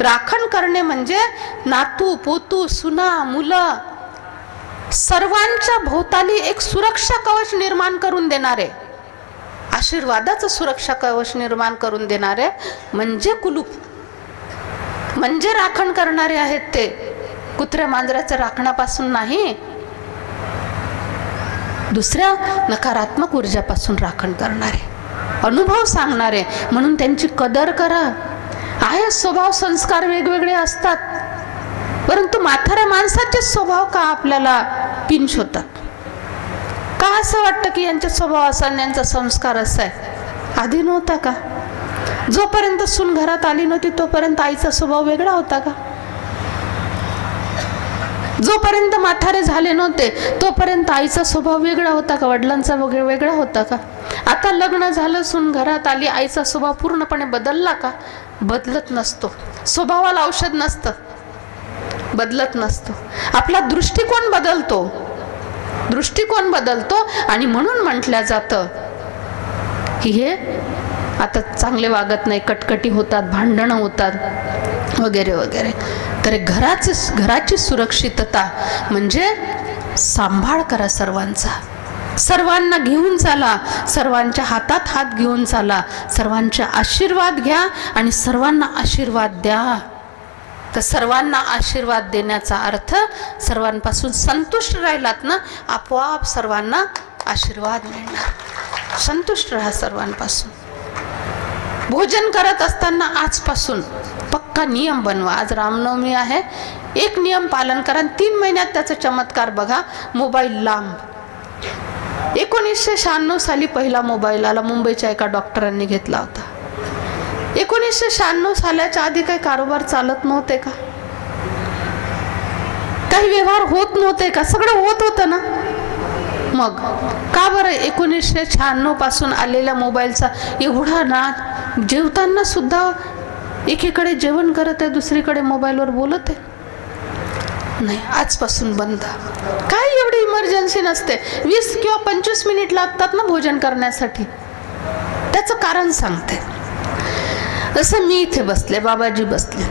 राखण करणे म्हणजे नातू पोतू सुना मुलं सर्वांच्या भोवताली एक सुरक्षा कवच निर्माण करून देणारे, आशीर्वादाचं सुरक्षा कवच निर्माण करून देणारे म्हणजे कुलूप, म्हणजे राखण करणारे आहेत ते. कुत्र्या मांजराच्या राखणापासून नाही, दुसऱ्या नकारात्मक ऊर्जापासून राखण करणारे, अनुभव सांगणारे. म्हणून त्यांची कदर करा. आहे स्वभाव संस्कार वेगवेगळे असतात, परंतु म्हाताऱ्या माणसाचे स्वभाव का आपल्याला पिंच होतात? का असं वाटतं की यांचा स्वभाव असा आणि यांचा संस्कार असा आहे? आधी नव्हता का? जोपर्यंत सून घरात आली नव्हती तोपर्यंत आईचा स्वभाव वेगळा होता का? जोपर्यंत म्हातारे झाले नव्हते तोपर्यंत आईचा स्वभाव वेगळा होता का? वडिलांचा वेगळा होता का? आता लग्न झालं, सून घरात आली, आईचा स्वभाव पूर्णपणे बदलला का? बदलत नसतो, स्वभावाला औषध नसतं, बदलत नसतो. आपला दृष्टिकोन बदलतो, दृष्टिकोन बदलतो. आणि म्हणून म्हटलं जातं की हे आता चांगले वागत नाही, कटकटी होतात, भांडणं होतात वगैरे वगैरे. तर घराची सुरक्षितता म्हणजे सांभाळ करा सर्वांचा, सर्वांना घेऊन चाला, सर्वांच्या हातात हात घेऊन चाला, सर्वांचे आशीर्वाद घ्या आणि सर्वांना आशीर्वाद द्या. तर सर्वांना आशीर्वाद देण्याचा अर्थ सर्वांपासून संतुष्ट राहिलात ना, आपोआप सर्वांना आशीर्वाद मिळणार. संतुष्ट राहा सर्वांपासून. भोजन करत असताना आजपासून पक्का नियम बनवा. आज रामनवमी आहे, एक नियम पालन करा. 3 महिन्यात त्याचा चमत्कार बघा. मोबाईल लांब. 1996 साली पहिला मोबाईल आला, मुंबईच्या एका डॉक्टरांनी घेतला होता. 1996 सालाच्या आधी काही कारोबार चालत नव्हते का? काही व्यवहार होत नव्हते का? सगळं होत होतं ना. मग का बरं 1996 पासून आलेल्या मोबाईलचा एवढा नाद? जेवताना सुद्धा एकीकडे जेवण करत आहे, दुसरीकडे मोबाईलवर बोलत आहे. नाही, आजपासून बंद. काय एवढी इमर्जन्सी नसते. 20 किंवा 25 मिनिट लागतात ना भोजन करण्यासाठी. त्याचं कारण सांगते. जसं मी इथे बसले, बाबाजी बसले,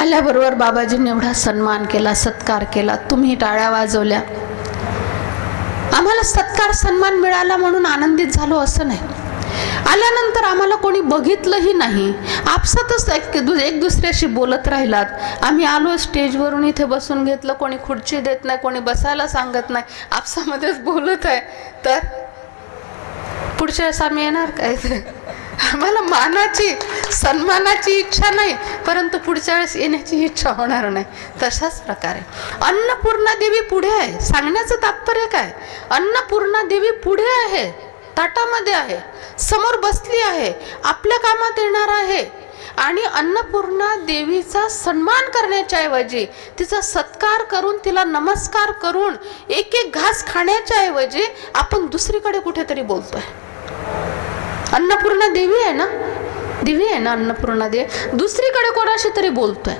आल्याबरोबर बाबाजींनी एवढा सन्मान केला, सत्कार केला, तुम्ही टाळ्या वाजवल्या. आम्हाला सत्कार सन्मान मिळाला म्हणून आनंदित झालो असं नाही. आल्यानंतर आम्हाला कोणी बघितलंही नाही, आपसातच एक दुसऱ्याशी बोलत राहिलात. आम्ही आलो स्टेजवरून, इथे बसून घेतलं, कोणी खुर्ची देत नाही, कोणी बसायला सांगत नाही, आपसामध्येच बोलत आहे. तर पुढच्या वेळेस आम्ही येणार काय? आम्हाला मानाची सन्मानाची इच्छा नाही, परंतु पुढच्या वेळेस येण्याची इच्छा होणार नाही. तशाच प्रकारे अन्नपूर्णा देवी पुढे आहे. सांगण्याचं तात्पर्य काय? अन्नपूर्णा देवी पुढे आहे, ताटामध्ये आहे, समोर बसली आहे, आपल्या कामात येणार आहे. आणि अन्नपूर्णा देवीचा सन्मान करण्याच्या ऐवजी, तिचा सत्कार करून, तिला नमस्कार करून, एक एक घास खाण्याच्या ऐवजी आपण दुसरीकडे कुठेतरी बोलतोय. अन्नपूर्णा देवी आहे ना, देवी आहे ना अन्नपूर्णा देवी, दुसरीकडे कोणाशी तरी बोलतोय.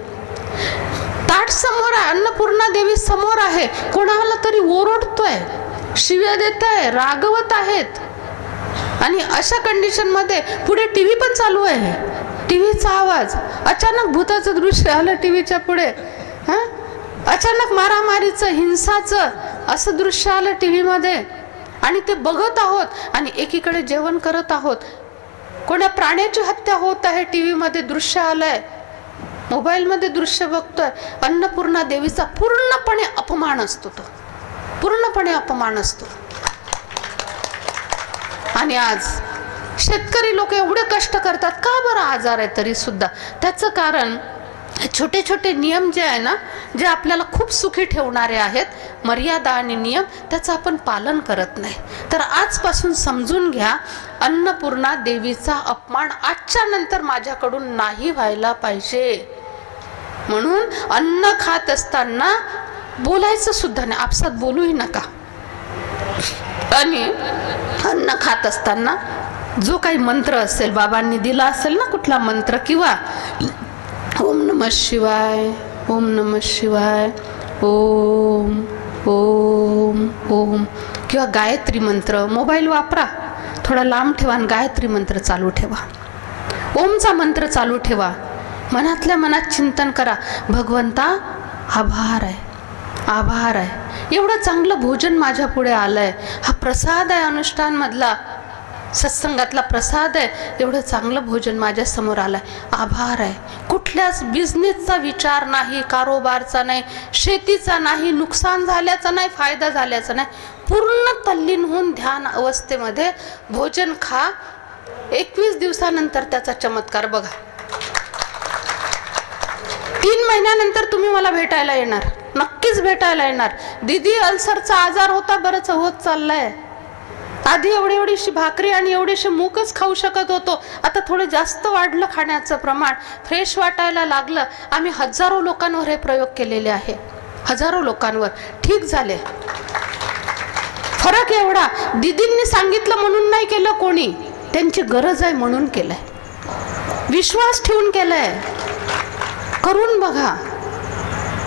ताट समोर आहे, अन्नपूर्णा देवी समोर आहे, कोणाला तरी ओरडतोय, शिव्या देत आहे, रागवत आहेत. आणि अशा कंडिशन मध्ये पुढे टीव्ही पण चालू आहे, टीव्हीचा आवाज. अचानक भूताचं दृश्य आलं टीव्हीच्या पुढे, अचानक मारामारीचं, हिंसाचं असं दृश्य आलं टीव्ही मध्ये, आणि ते बघत आहोत. आणि एकीकडे जेवण करत आहोत, कोणा प्राण्याची हत्या होत आहे, टीव्ही मध्ये दृश्य आलंय, मोबाईल मध्ये दृश्य बघतोय. अन्नपूर्णा देवीचा पूर्णपणे अपमान असतो, तो पूर्णपणे अपमान असतो. आणि आज शेतकरी लोक एवढे कष्ट करतात, का बरं आजार आहे तरी सुद्धा? त्याचं कारण छोटे छोटे नियम जे आहे ना, जे आपल्याला खूप सुखी ठेवणारे आहेत, मर्यादा आणि नियम, त्याचं आपण पालन करत नाही. तर आजपासून समजून घ्या, अन्नपूर्णा देवीचा अपमान आजच्या नंतर माझ्याकडून नाही व्हायला पाहिजे. म्हणून अन्न खात असताना बोलायचं सुद्धा नाही, आपसात बोलूही नका. आणि अन्न खात असताना जो काही मंत्र असेल, बाबांनी दिला असेल ना कुठला मंत्र, किंवा ओम नमः शिवाय, ओम नमः शिवाय, ओम ओम ओम, किंवा गायत्री मंत्र, मोबाईल वापरा, थोडा लांब ठेवा आणि गायत्री मंत्र चालू ठेवा, ओमचा मंत्र चालू ठेवा. मनातल्या मनात चिंतन करा, भगवंता आभार आहे, आभार आहे, एवढं चांगलं भोजन माझ्या पुढे आलंय, हा प्रसाद आहे, अनुष्ठान मधला सत्संगातला प्रसाद आहे, एवढं चांगलं भोजन माझ्या समोर आलंय, आभार आहे. कुठल्याच बिझनेसचा विचार नाही, कारोबारचा नाही, शेतीचा नाही, नुकसान झाल्याचा नाही, फायदा झाल्याचा नाही, पूर्ण तल्लीन होऊन ध्यान अवस्थेमध्ये भोजन खा. 21 दिवसानंतर त्याचा चमत्कार बघा. 3 महिन्यानंतर तुम्ही मला भेटायला येणार, नक्कीच भेटायला येणार. दीदी अल्सरचा आजार होता, बरंच होत चाललाय. आधी एवढीशी भाकरी आणि एवढेशे मूगच खाऊ शकत होतो, आता थोडं जास्त वाढलं खाण्याचं प्रमाण, फ्रेश वाटायला लागलं. आम्ही हजारो लोकांवर हे प्रयोग केलेले आहे, हजारो लोकांवर, ठीक झाले. फरक एवढा, दीदींनी सांगितलं म्हणून नाही केलं कोणी, त्यांची गरज आहे म्हणून केलंय. विश्वास ठेवून केलंय. करून बघा.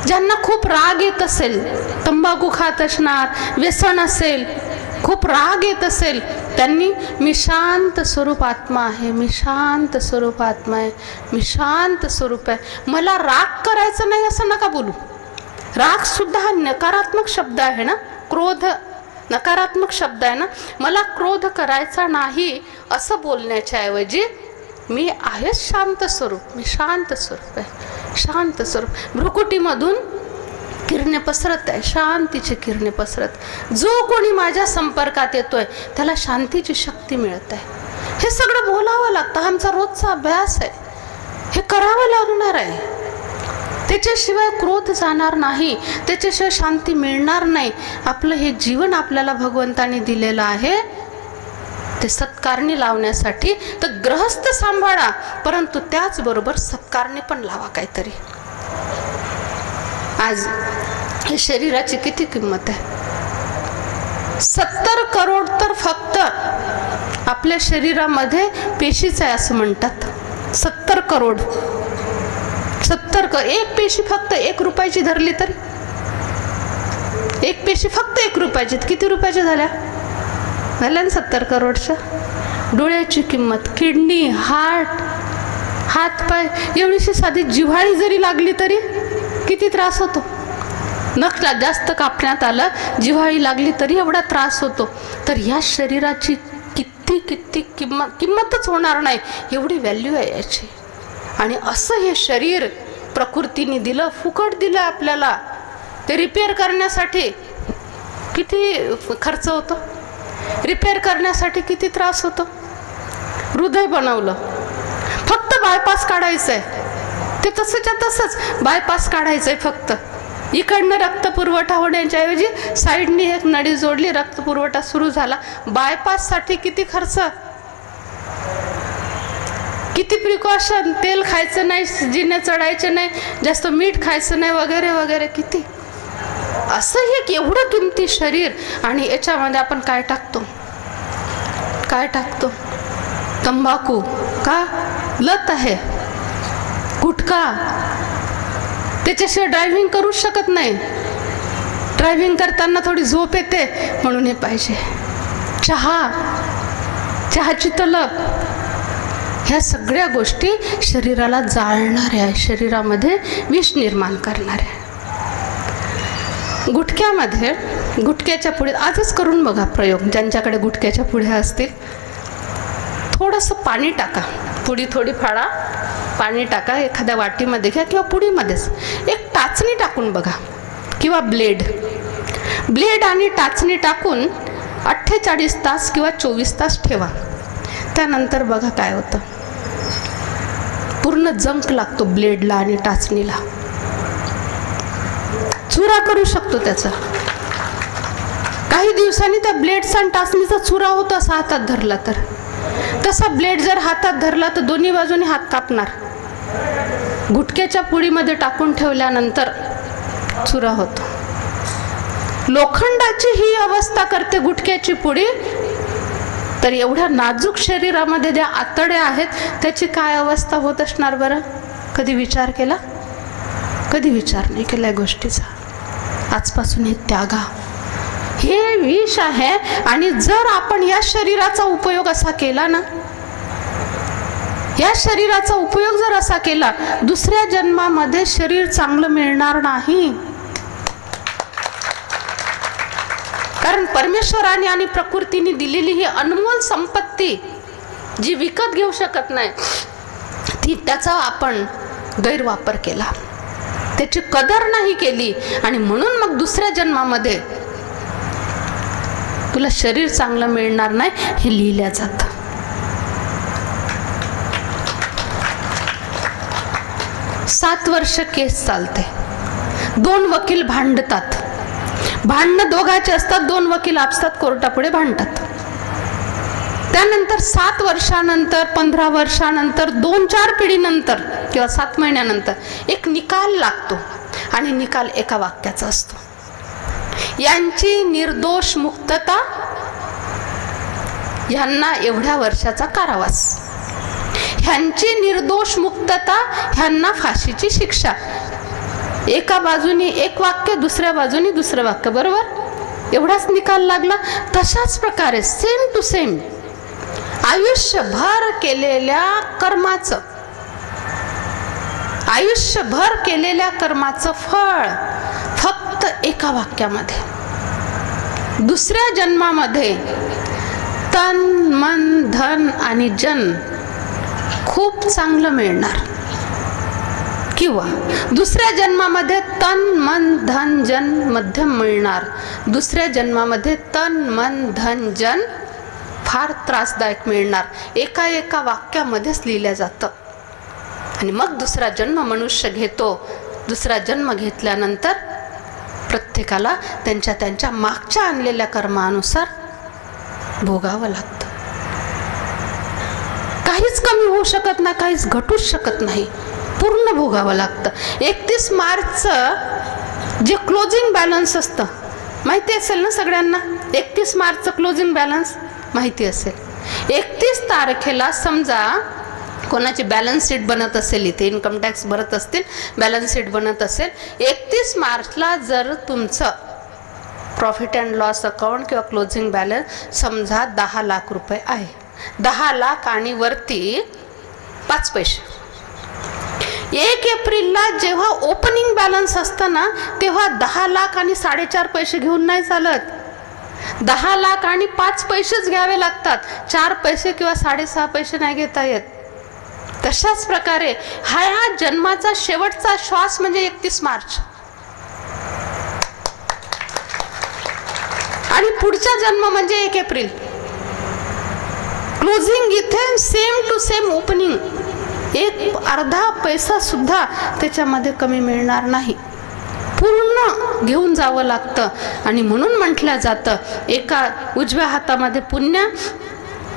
ज्यांना खूप राग येत असेल, तंबाखू खात असणार, व्यसन असेल, खूप राग येत असेल, त्यांनी मी शांत स्वरूप आत्मा आहे, मी शांत स्वरूप आत्मा आहे, मी शांत स्वरूप आहे, मला राग करायचं नाही असं नका बोलू. राग सुद्धा हा नकारात्मक शब्द आहे ना. क्रोध नकारात्मक शब्द आहे ना. मला क्रोध करायचा नाही असं बोलण्याच्या ऐवजी मी आहे शांत स्वरूप, मी शांत स्वरूप आहे, शांत स्वरूप. भ्रुकुटीमधून किरणे पसरत आहे, शांतीची किरणे पसरत. जो कोणी माझ्या संपर्कात येतोय त्याला शांतीची शक्ती मिळत आहे. हे सगळं बोलावं लागतं. आमचा रोजचा अभ्यास आहे, हे करावं लागणार आहे. त्याच्याशिवाय क्रोध जाणार नाही, त्याच्याशिवाय शांती मिळणार नाही. आपलं हे जीवन आपल्याला भगवंताने दिलेलं आहे ते सत्कारणी लावण्यासाठी. तर गृहस्थ सांभाळा, परंतु त्याचबरोबर सत्कारणी पण लावा काहीतरी. आज हे शरीराची किती किंमत आहे. 70 करोड तर फक्त आपल्या शरीरामध्ये पेशीच आहे असं म्हणतात. 70 करोड. एक पेशी फक्त 1 रुपयाची धरली तरी, एक पेशी फक्त 1 रुपयाची, किती रुपयाच्या झाल्या ना 70 करोडच्या. डोळ्याची किंमत, किडनी, हात पाय, एवढीशी साधी जिव्हाळी जरी लागली तरी किती त्रास होतो. नख जास्त कापण्यात आलं, जिव्हाळी लागली तरी एवढा त्रास होतो. तर या शरीराची किती किंमतच होणार नाही, एवढी व्हॅल्यू आहे याची. आणि असं हे शरीर प्रकृतीने दिलं, फुकट दिलं आपल्याला. ते रिपेअर करण्यासाठी किती खर्च होतो, रिपेअर करण्यासाठी किती त्रास होतो. हृदय बनवलं, फक्त बायपास काढायचं आहे, ते तसंच्या तसंच बायपास काढायचं आहे फक्त. इकडनं रक्तपुरवठा होण्याच्या ऐवजी साईडनी एक नळी जोडली, रक्तपुरवठा सुरू झाला. बायपाससाठी किती खर्च, किती प्रिकॉशन. तेल खायचं नाही, जिने चढायचे नाही, जास्त मीठ खायचं नाही, वगैरे वगैरे किती. असं हे एवढं किमती शरीर. आणि याच्यामध्ये आपण काय टाकतो, तंबाखू का लत आहे, गुटखा. त्याच्याशिवाय ड्रायव्हिंग करू शकत नाही. ड्रायव्हिंग करताना थोडी झोप येते म्हणून हे पाहिजे. चहाची तलब. ह्या सगळ्या गोष्टी शरीराला जाळणाऱ्या, शरीरामध्ये विष निर्माण करणाऱ्या. गुटख्याच्या पुढे आजच करून बघा प्रयोग. ज्यांच्याकडे गुटख्याच्या पुढ्या असतील, थोडंसं पाणी टाका, पुडी थोडी फाडा, पाणी टाका, एखाद्या वाटीमध्ये घ्या किंवा पुडीमध्येच एक टाचणी टाकून बघा, किंवा ब्लेड आणि टाचणी टाकून 48 तास किंवा 24 तास ठेवा. त्यानंतर बघा काय होतं. पूर्ण जंक लागतो ब्लेडला आणि टाचणीला. चुरा करू शकतो त्याचा. काही दिवसांनी त्या ब्लेडचा आणि टाचणीचा चुरा होतो असा हातात धरला तर. तसा ब्लेड जर हातात धरला तर दोन्ही बाजूने हात कापणार. गुटख्याच्या पुडीमध्ये टाकून ठेवल्यानंतर चुरा होतो. लोखंडाची ही अवस्था करते गुटख्याची पुडी. तर एवढ्या नाजूक शरीरामध्ये ज्या आतड्या आहेत त्याची काय अवस्था होत असणार बरं? कधी विचार केला? कधी विचार नाही केला या गोष्टीचा. आजपासून हे त्यागा. हे विष आहे. आणि जर आपण या शरीराचा उपयोग असा केला ना, या शरीराचा उपयोग जर असा केला, दुसऱ्या जन्मामध्ये शरीर चांगलं मिळणार नाही. कारण परमेश्वराने आणि प्रकृतीने दिलेली ही अनमोल संपत्ती जी विकत घेऊ शकत नाही, ती त्याचा आपण गैरवापर केला, त्याची कदर नाही केली. आणि म्हणून मग दुसऱ्या जन्मामध्ये तुला शरीर चांगलं मिळणार नाही हे लिहिल्या जातं. सात वर्ष केस चालते. 2 वकील भांडतात. भांडणं दोघांचे असतात. 2 वकील आपसात कोर्टापुढे भांडतात. त्यानंतर 7 वर्षानंतर, 15 वर्षानंतर, 2-4 पिढीनंतर किंवा 7 महिन्यानंतर एक निकाल लागतो. आणि निकाल एका वाक्याचा असतो. यांची निर्दोष मुक्तता, यांना एवढ्या वर्षाचा कारावास. ह्यांची निर्दोष मुक्तता, ह्यांना फाशीची शिक्षा. एका बाजूनी एक वाक्य, दुसऱ्या बाजूनी दुसरं वाक्य, बरोबर? एवढाच निकाल लागला. तशाच प्रकारे सेम टू सेम आयुष्यभर केलेल्या कर्माचं, आयुष्यभर केलेल्या कर्माचं फळ फक्त एका वाक्यामध्ये, दुसऱ्या जन्मामध्ये तन मन धन आणि जन खूप चांगलं मिळणार, किंवा दुसऱ्या जन्मामध्ये तन मन धन जन मध्यम मिळणार, दुसऱ्या जन्मामध्ये तन मन धन जन फार त्रासदायक मिळणार. एका एका वाक्यामध्येच लिहिलं जातं. आणि मग दुसरा जन्म मनुष्य घेतो. दुसरा जन्म घेतल्यानंतर प्रत्येकाला त्यांच्या त्यांच्या मागच्या आणलेल्या कर्मानुसार भोगावं लागतं. काहीच कमी होऊ शकत नाही, काहीच घटूच शकत नाही, पूर्ण भोगावं लागतं. 31 मार्चचं जे क्लोजिंग बॅलन्स असतं माहिती असेल ना सगळ्यांना? 31 मार्चचं क्लोजिंग बॅलन्स माहिती असेल. 31 तारखेला समजा कोणाची बॅलन्स शीट बनत असेल, इथे इन्कम टॅक्स भरत असतील, बॅलन्स शीट बनत असेल, 31 मार्चला जर तुमचं प्रॉफिट अँड लॉस अकाउंट किंवा क्लोजिंग बॅलन्स समजा 10 लाख रुपये आहे, 10 लाख आणि वरती 5 पैसे. 1 एप्रिलला जेव्हा ओपनिंग बॅलन्स असतं ना, तेव्हा 10 लाख आणि 4.5 पैसे घेऊन नाही चालत. 10 लाख आणि 5 पैसेच घ्यावे लागतात. 4 पैसे किंवा 6.5 पैसे नाही घेता येत. तशाच प्रकारे हा जन्माचा शेवटचा श्वास म्हणजे 31 मार्च. आणि पुढचा जन्म म्हणजे 1 एप्रिल. क्लोजिंग इथे सेम टू सेम ओपनिंग. एक अर्धा पैसा सुद्धा त्याच्यामध्ये कमी मिळणार नाही, पूर्ण घेऊन जावं लागतं. आणि म्हणून म्हटलं जातं, एका उजव्या हातामध्ये पुण्य,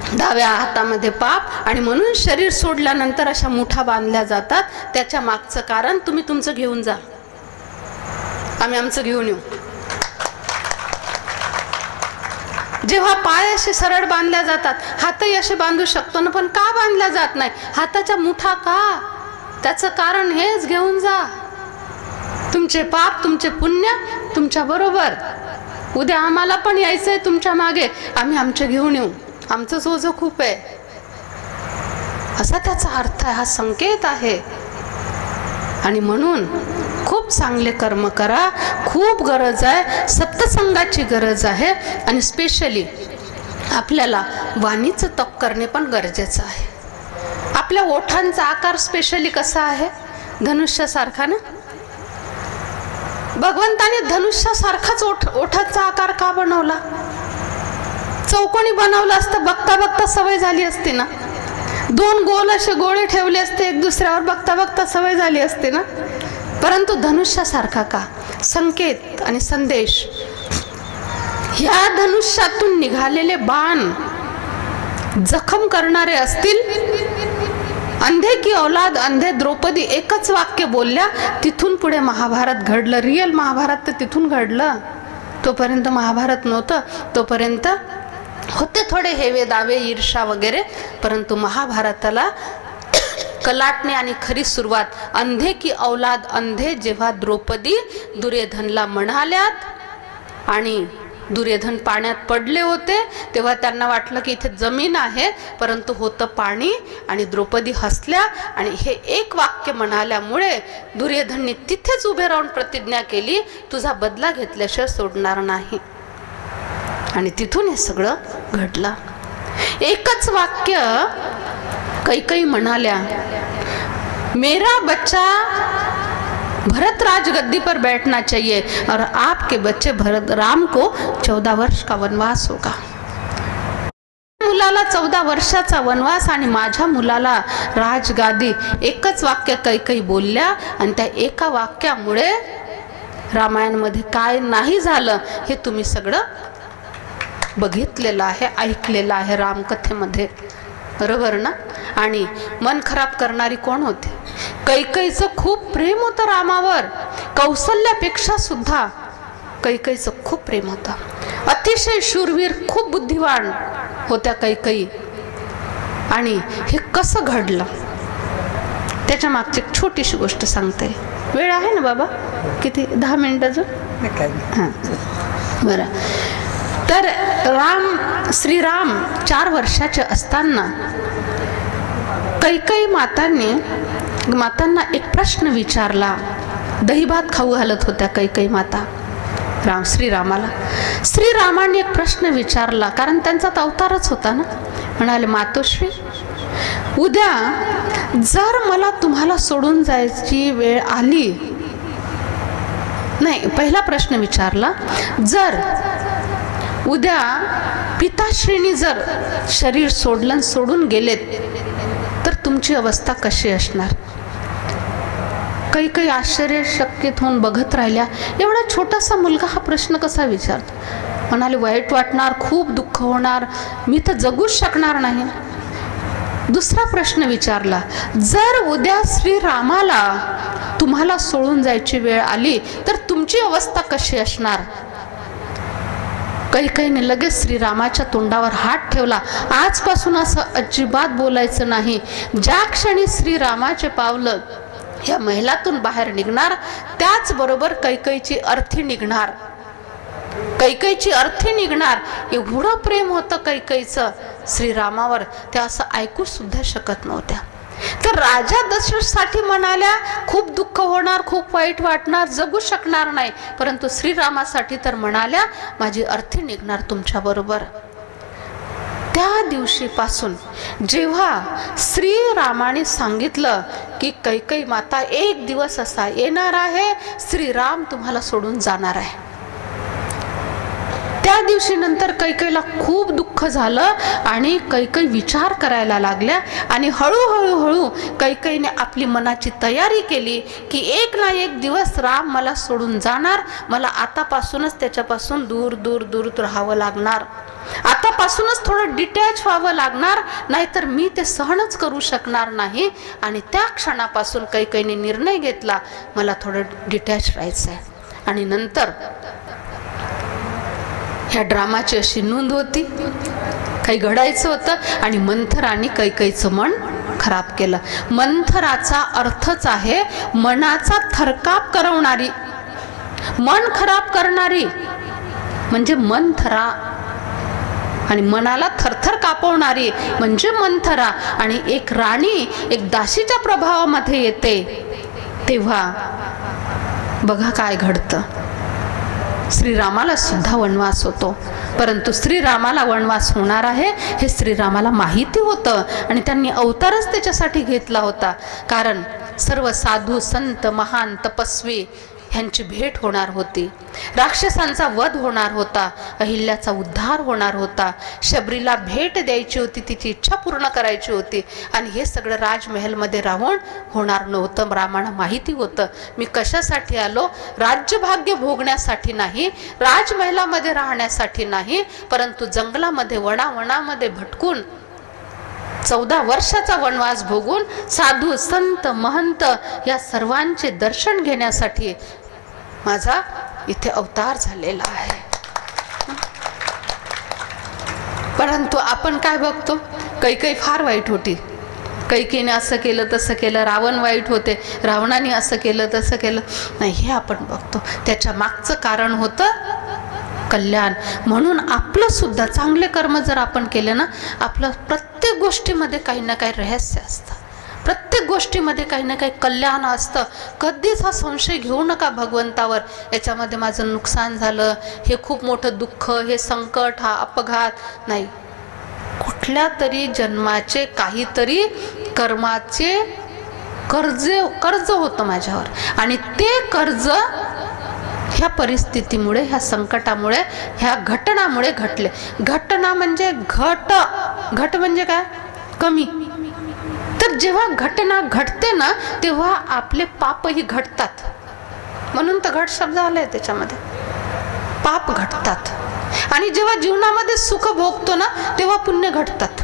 डाव्या हातामध्ये पाप. आणि म्हणून शरीर सोडल्यानंतर अशा मुठा बांधल्या जातात. त्याच्या मागचं कारण तुम्ही तुमचं घेऊन जा, आम्ही आमचं घेऊन येऊ. जेव्हा पाय असे सरळ बांधल्या जातात, हातही असे बांधू शकतो ना, पण का बांधल्या जात नाही? हाताच्या मुठा का? त्याचं कारण हेच, घेऊन जा तुमचे पाप, तुमचे पुण्य तुमच्या बरोबर. उद्या आम्हाला पण यायचंय तुमच्या मागे, आम्ही आमचे घेऊन येऊ, आमचं सोजं खूप आहे, असा त्याचा अर्थ आहे, हा संकेत आहे. आणि म्हणून खूप चांगले कर्म करा, खूप गरज आहे, सत्संगाची गरज आहे. आणि स्पेशली आपल्याला वाणीचं तप करणे पण गरजेचं आहे. आपल्या ओठांचा आकार स्पेशली कसा आहे? धनुष्यासारखा ना. भगवंताने धनुष्यासारखाच ओठाचा आकार का बनवला? चौकोनी बनवला असतं, बघता बघता सवय झाली असते ना. 2 गोल असे गोळे ठेवले असते एक दुसऱ्यावर, बघता बघता सवय झाली असते ना. परंतु धनुष्यासारखा का? संकेत आणि संदेश. ह्या धनुष्यातून निघालेले बाण जखम करणारे असतील. अंधे की औलाद, अंधे द्रौपदी एकच वाक्य बोलल्या, तिथून पुढे महाभारत घडलं. रिअल महाभारत तर तिथून घडलं. तोपर्यंत महाभारत नव्हतं, तोपर्यंत होते थोडे हेवे दावे, ईर्षा वगैरे. परंतु महाभारताला कलाटणे आणि खरी सुरुवात अंधे की औलाद, अंधे जेव्हा द्रौपदी दुर्योधनला म्हणाल्यात आणि दुर्योधन पाण्यात पडले होते, तेव्हा त्यांना वाटलं की इथे जमीन आहे, परंतु होतं पाणी. आणि द्रौपदी हसल्या आणि हे एक वाक्य म्हणाल्यामुळे दुर्योधनने तिथेच उभे राहून प्रतिज्ञा केली, तुझा बदला घेतल्याशिवाय सोडणार नाही. आणि तिथून हे सगळं घडलं. एकच वाक्य कैकेयी म्हणाल्या, मेरा बच्चा भरत राज गद्दी पर बैठना चाहिए और आपके बच्चे भरत राम को 14 वर्ष का वनवास होगा. मुलाला 14 वर्षाचा वनवास आणि माझ्या मुलाला राजगादी. एकच वाक्य कैकेयी बोलल्या आणि त्या एका वाक्यामुळे रामायणामध्ये काय नाही झालं हे तुम्ही सगळं बघितलेलं आहे, ऐकलेलं आहे रामकथेमध्ये, बरोबर ना. आणि मन खराब करणारी कोण होते? कैकेयीचं खूप प्रेम होतं रामावर. कौशल्यापेक्षा सुद्धा कैकेयीचं खूप प्रेम होतं. अतिशय शूरवीर, खूप बुद्धिवान होत्या कैकेयी. आणि हे कसं घडलं त्याच्या मागची एक छोटीशी गोष्ट सांगते. वेळ आहे ना बाबा? किती? 10 मिनिटाचं? हां, बरं. तर श्रीराम 4 वर्षाचे असताना कैकेयी मातांना एक प्रश्न विचारला. दहीभात खाऊ घालत होत्या कैकेयी माता श्रीरामाला. श्रीरामाने एक प्रश्न विचारला, कारण त्यांचा अवतारच होता ना. म्हणाले, मातोश्री, उद्या जर मला तुम्हाला सोडून जायची वेळ आली, नाही, पहिला प्रश्न विचारला, जर उद्या पिताश्रीनी जर शरीर सोडून गेलेत तर तुमची अवस्था कशी असणार? काही आश्चर्यचकित होऊन बघत राहिल्या. एवढा छोटासा मुलगा हा प्रश्न कसा विचारतो? म्हणाले, वाईट वाटणार, खूप दुःख होणार, मी तर जगूच शकणार नाही. दुसरा प्रश्न विचारला, जर उद्या श्रीरामाला तुम्हाला सोडून जायची वेळ आली तर तुमची अवस्था कशी असणार? कैकेयीने लगेच श्रीरामाच्या तोंडावर हात ठेवला. आजपासून असं अजिबात बोलायचं नाही. ज्या क्षणी श्रीरामाचे पावलं या महिलातून बाहेर निघणार, त्याचबरोबर कैकेयीची अर्थी निघणार. कैकेयीची अर्थी निघणार. एवढं प्रेम होतं कैकेयीचं श्रीरामावर, त्या असं ऐकू सुद्धा शकत नव्हत्या. तर राजा दशरथसाठी म्हणाल्या, खूप दुःख होणार, खूप वाईट वाटणार, जगू शकणार नाही. परंतु श्रीरामासाठी तर म्हणाल्या, माझी अर्थी निघणार तुमच्या बरोबर. त्या दिवशीपासून जेव्हा श्रीरामाने सांगितलं की कैकेयी माता, एक दिवस असा येणार आहे, श्रीराम तुम्हाला सोडून जाणार आहे, त्या दिवशी नंतर कैकेयीला खूप दुःख झालं आणि कैकेयी विचार करायला लागल्या. आणि हळूहळू कैकेयीने आपली मनाची तयारी केली की एक ना एक दिवस राम मला सोडून जाणार, मला आतापासूनच त्याच्यापासून दूर दूर दूर राहावं लागणार, आतापासूनच थोडं डिटॅच व्हावं लागणार, नाहीतर मी ते सहनच करू शकणार नाही. आणि त्या क्षणापासून कैकेयीने निर्णय घेतला, मला थोडं डिटॅच राहायचं आहे. आणि नंतर ह्या ड्रामाची अशी नोंद होती, काही घडायचं होतं आणि मंथराने कैकेयीचं मन खराब केलं. मंथराचा अर्थच आहे मनाचा थरकाप करवणारी, मन खराब करणारी म्हणजे मंथरा, आणि मनाला थरथर कापवणारी म्हणजे मंथरा. आणि एक राणी एक दासीच्या प्रभावामध्ये येते तेव्हा बघा काय घडतं. श्रीरामाला सुद्धा वनवास होतो, परंतु श्रीरामाला वनवास होणार आहे हे श्रीरामाला माहिती होतं आणि त्यांनी अवतारच त्याच्यासाठी घेतला होता. कारण सर्व साधू संत महान तपस्वी ह्यांची भेट होणार होती, राक्षसांचा वध होणार होता, अहिल्याचा उद्धार होणार होता, शबरीला भेट द्यायची होती, तिची इच्छा पूर्ण करायची होती. आणि हे सगळं राजमहलमध्ये राहून होणार नव्हतं. रामाला माहिती होतं, मी कशासाठी आलो, राज्यभाग्य भोगण्यासाठी नाही, राजमहलामध्ये राहण्यासाठी नाही, परंतु जंगलामध्ये वनामध्ये भटकून 14 वर्षाचा वनवास भोगून साधू संत महंत या सर्वांचे दर्शन घेण्यासाठी माझा इथे अवतार झालेला आहे. परंतु आपण काय बघतो, कैकेयी फार वाईट होती, कैकेयीने असं केलं तसं केलं, रावण वाईट होते, रावणाने असं केलं तसं केलं नाही, हे आपण बघतो. त्याच्या मागचं कारण होतं कल्याण. म्हणून आपलं सुद्धा चांगले कर्म जर आपण केले ना, आपलं प्रत्येक गोष्टीमध्ये काही ना काही रहस्य असतं, प्रत्येक गोष्टीमध्ये काही ना काही कल्याण असतं. कधीच हा संशय घेऊ नका भगवंतावर, याच्यामध्ये माझं नुकसान झालं, हे खूप मोठं दुःख, हे संकट, हा अपघात नाही. कुठल्या तरी जन्माचे काहीतरी कर्माचे कर्ज होतं माझ्यावर, आणि ते कर्ज ह्या परिस्थितीमुळे, ह्या संकटामुळे, ह्या घटनामुळे घटले. घटना म्हणजे घट म्हणजे काय, कमी. तर जेव्हा घटना घडते ना, तेव्हा आपले पापही घटतात. म्हणून तर घट शब्द आलाय त्याच्यामध्ये, पाप घटतात. आणि जेव्हा जीवनामध्ये सुख भोगतो ना, तेव्हा पुण्य घटतात.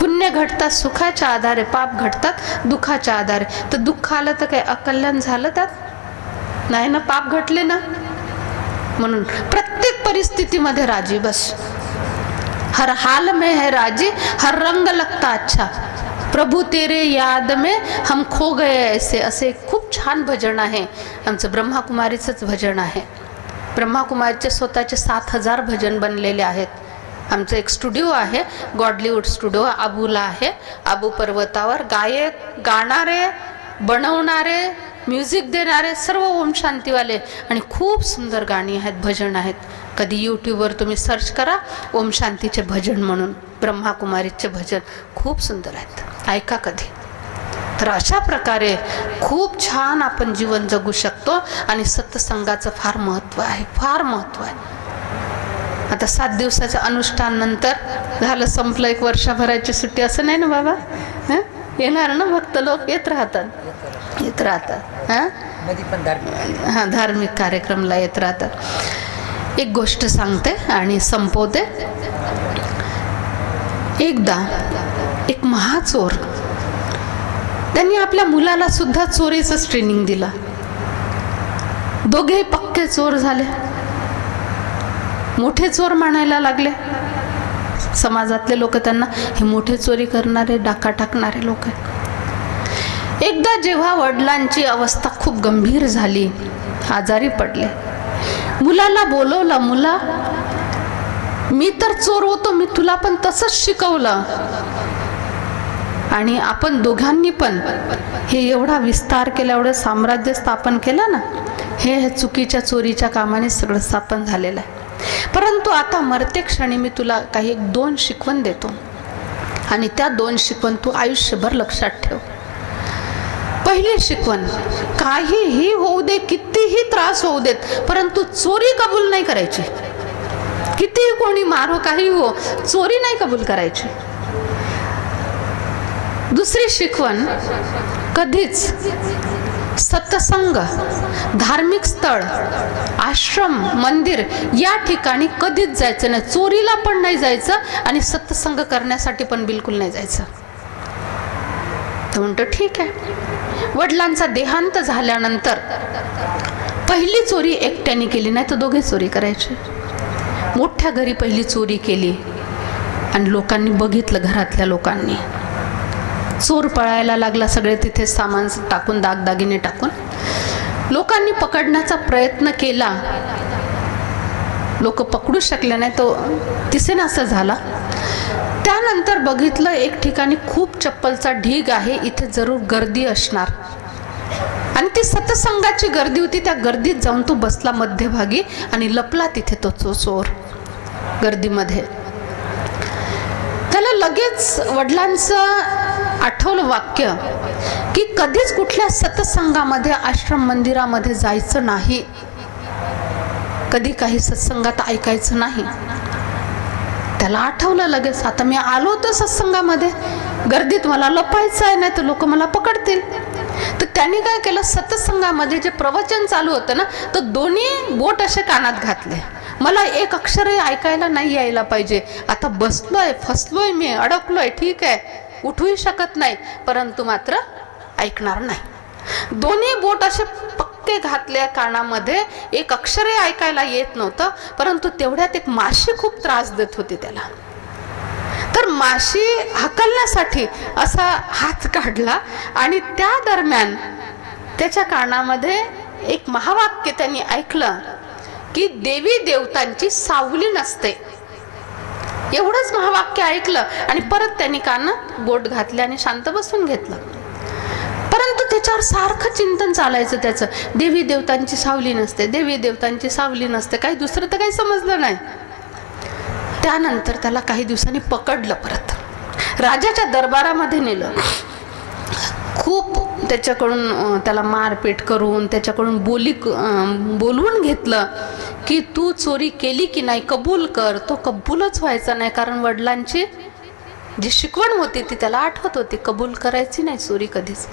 पुण्य घटतात सुखाच्या आधारे, पाप घटतात दुःखाच्या आधारे. तर दुःख आलं तर काय अकल्याण झालं त्यात नाही ना, पाप घटले ना. म्हणून प्रत्येक परिस्थितीमध्ये राजी बस. हर हाल में है राजी, हर रंग लगता अच्छा, प्रभू तेरे याद में हम खो गए ऐसे. असे खूप छान भजन आहे. आमचं ब्रह्माकुमारीचंच भजन आहे. ब्रह्माकुमारीचे स्वतःचे 7000 भजन बनलेले आहेत. आमचं एक स्टुडिओ आहे, गॉडलीवूड स्टुडिओ आबूला आहे. आबू पर्वतावर गायक, गाणारे, बनवणारे, म्युझिक देणारे सर्व ओम शांतीवाले आणि खूप सुंदर गाणी आहेत, भजन आहेत. कधी यूट्यूबवर तुम्ही सर्च करा ओम शांतीचे भजन म्हणून, ब्रह्माकुमारीचे भजन खूप सुंदर आहेत, ऐका कधी. तर अशा प्रकारे खूप छान आपण जीवन जगू शकतो आणि सत्संगाचं फार महत्त्व आहे, फार महत्त्व आहे. आता 7 दिवसाच्या अनुष्ठान नंतर झालं, संपलं, 1 वर्षभराची सुट्टी असं नाही ना बाबा. येणार ना भक्त लोक, येत राहतात हां, धार्मिक कार्यक्रमला येत राहतात. एक गोष्ट सांगते आणि संपवते. एकदा एक महाचोर, त्यांनी आपल्या मुलाला सुद्धा चोरीचं ट्रेनिंग दिलं. दोघे पक्के चोर झाले, मोठे चोर म्हणायला लागले. समाजातले लोक त्यांना हे मोठे चोरी करणारे, डाका टाकणारे लोक आहेत. एकदा जेव्हा वडिलांची अवस्था खूप गंभीर झाली, आजारी पडले, मुलाला बोलवलं. मुला, मी तर चोर होतो, मी तुला पण तसंच शिकवलं आणि आपण दोघांनी पण हे एवढा विस्तार केला, एवढं साम्राज्य स्थापन केलं ना, हे चुकीच्या चोरीच्या कामाने सगळं स्थापन झालेलं आहे. परंतु आता मरते क्षणी मी तुला काही 2 शिकवण देतो आणि त्या 2 शिकवण तू आयुष्यभर लक्षात ठेव. पहिली शिकवण, काहीही होऊ दे, कितीही त्रास होऊ देत, परंतु चोरी कबूल नाही करायची. कितीही कोणी मारो, काही हो, चोरी नाही कबूल करायची. दुसरी शिकवण, कधीच सत्संग, धार्मिक स्थळ, आश्रम, मंदिर या ठिकाणी कधीच जायचं नाही. चोरीला पण नाही जायचं आणि सत्संग करण्यासाठी पण बिलकुल नाही जायचं. तो म्हणतो ठीक आहे. वडिलांचा देहांत झाल्यानंतर पहिली चोरी एकट्याने केली, नाही तर दोघे चोरी करायचे. मोठ्या घरी पहिली चोरी केली आणि लोकांनी बघितलं, घरातल्या लोकांनी. चोर पळायला लागला, सगळे तिथे सामान टाकून, दागदागिने टाकून. लोकांनी पकडण्याचा प्रयत्न केला, लोक पकडू शकले नाही, तो दिसेनासा झाला. त्यानंतर बघितलं एक ठिकाणी खूप चप्पलचा ढीग आहे, इथे जरूर गर्दी असणार आणि ती सत्संगाची गर्दी होती. त्या गर्दीत जाऊन तो बसला मध्यभागी आणि लपला तिथे तो चोर गर्दीमध्ये. त्याला लगेच वडिलांचं आठवलं वाक्य की कधीच कुठल्या सत्संगामध्ये, आश्रम मंदिरामध्ये जायचं नाही, कधी काही सत्संगात ऐकायचं नाही. त्याला आठवलं लगेच, आता मी आलो होतो सत्संगामध्ये, गर्दीत मला लपायचं आहे, नाही तर लोक मला पकडतील. तर त्यांनी काय केलं, सत्संगामध्ये जे प्रवचन चालू होतं ना, तर दोन्ही बोट असे कानात घातले. मला एक अक्षरही ऐकायला नाही यायला पाहिजे. आता बसलोय, फसलोय, मी अडकलोय, ठीक आहे, उठूही शकत नाही, परंतु मात्र ऐकणार नाही. दोन्ही बोट असे पक्के घातले कानामध्ये, एक अक्षरही ऐकायला येत नव्हतं. परंतु तेवढ्यात एक माशी खूप त्रास देत होती त्याला. तर माशी हकलण्यासाठी असा हात काढला आणि त्या दरम्यान त्याच्या कानामध्ये एक महावाक्य त्यांनी ऐकलं की देवी देवतांची सावली नसते. एवढंच महावाक्य ऐकलं आणि परत त्यांनी कानात बोट घातले आणि शांत बसून घेतलं. परंतु त्याच्यावर सारखं चिंतन चालायचं त्याचं, देवी देवतांची सावली नसते, देवी देवतांची सावली नसते, काही दुसरं तर काही समजलं नाही. त्यानंतर त्याला काही दिवसांनी पकडलं, परत राजाच्या दरबारामध्ये नेलं. खूप त्याच्याकडून त्याला मारपीट करून, त्याच्याकडून बोलवून घेतलं की तू चोरी केली की नाही, कबूल कर. तो कबूलच व्हायचा नाही, कारण वडिलांची जी शिकवण होती ती त्याला आठवत होती, कबूल करायची नाही चोरी कधीच.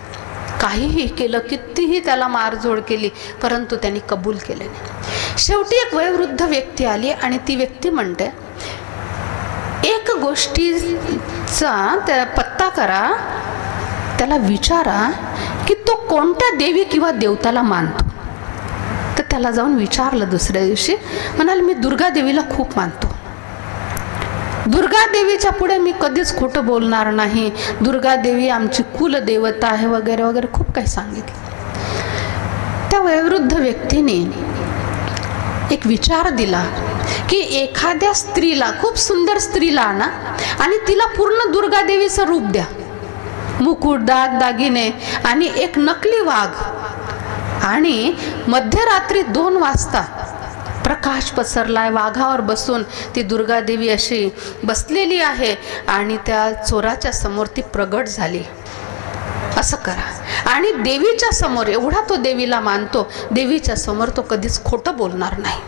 काहीही केलं, कितीही त्याला मारझोड केली, परंतु त्यांनी कबूल केले नाही. शेवटी एक वयोवृद्ध व्यक्ती आली आणि ती व्यक्ती म्हणते, एक गोष्टीचा त्याला पत्ता करा, त्याला विचारा की तो कोणत्या देवी किंवा देवताला मानतो. तर त्याला जाऊन विचारलं दुसऱ्या दिवशी, म्हणाल मी दुर्गा देवीला खूप मानतो. दुर्गा देवीच्या पुढे मी कधीच खोटं बोलणार नाही, दुर्गा देवी आमची कुलदेवता आहे वगैरे वगैरे खूप काही सांगितलं. त्या वयोवृद्ध व्यक्तीने एक विचार दिला की एखाद्या स्त्रीला, खूप सुंदर स्त्रीला आणा आणि तिला पूर्ण दुर्गा देवीचं रूप द्या, मुकुट, दाग दागिने आणि एक नकली वाघ, आणि मध्यरात्री 2 वाजता प्रकाश पसरलाय, वाघावर बसून ती दुर्गा देवी अशी बसलेली आहे आणि त्या चोराच्या समोर ती प्रगट झाली, असं करा. आणि देवीच्या समोर, एवढा तो देवीला मानतो, देवीच्या समोर तो कधीच खोटं बोलणार नाही.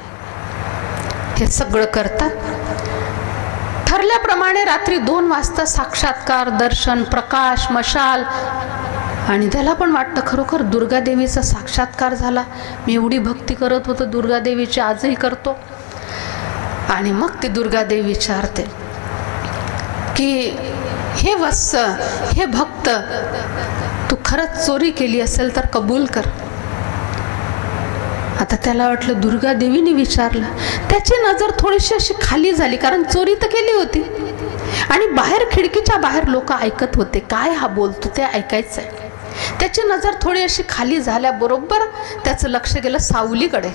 हे सगळं करतात. ठरल्याप्रमाणे रात्री 2 वाजता साक्षात्कार, दर्शन, प्रकाश, मशाल, आणि त्याला पण वाटतं खरोखर दुर्गा देवीचा साक्षात्कार झाला, मी एवढी भक्ती करत होतो दुर्गा देवीची, आजही करतो. आणि मग ती दुर्गा देवी विचारते की हे वत्स, हे भक्त, तू खरंच चोरी केली असेल तर कबूल कर. आता त्याला वाटलं दुर्गा देवीने विचारलं. त्याची नजर थोडीशी अशी खाली झाली, कारण चोरी तर केली होती आणि बाहेर, खिडकीच्या बाहेर लोक ऐकत होते, काय हा बोलतो ते ऐकायचंय. त्याची नजर थोडी अशी खाली झाल्याबरोबर त्याचं लक्ष गेलं सावलीकडे.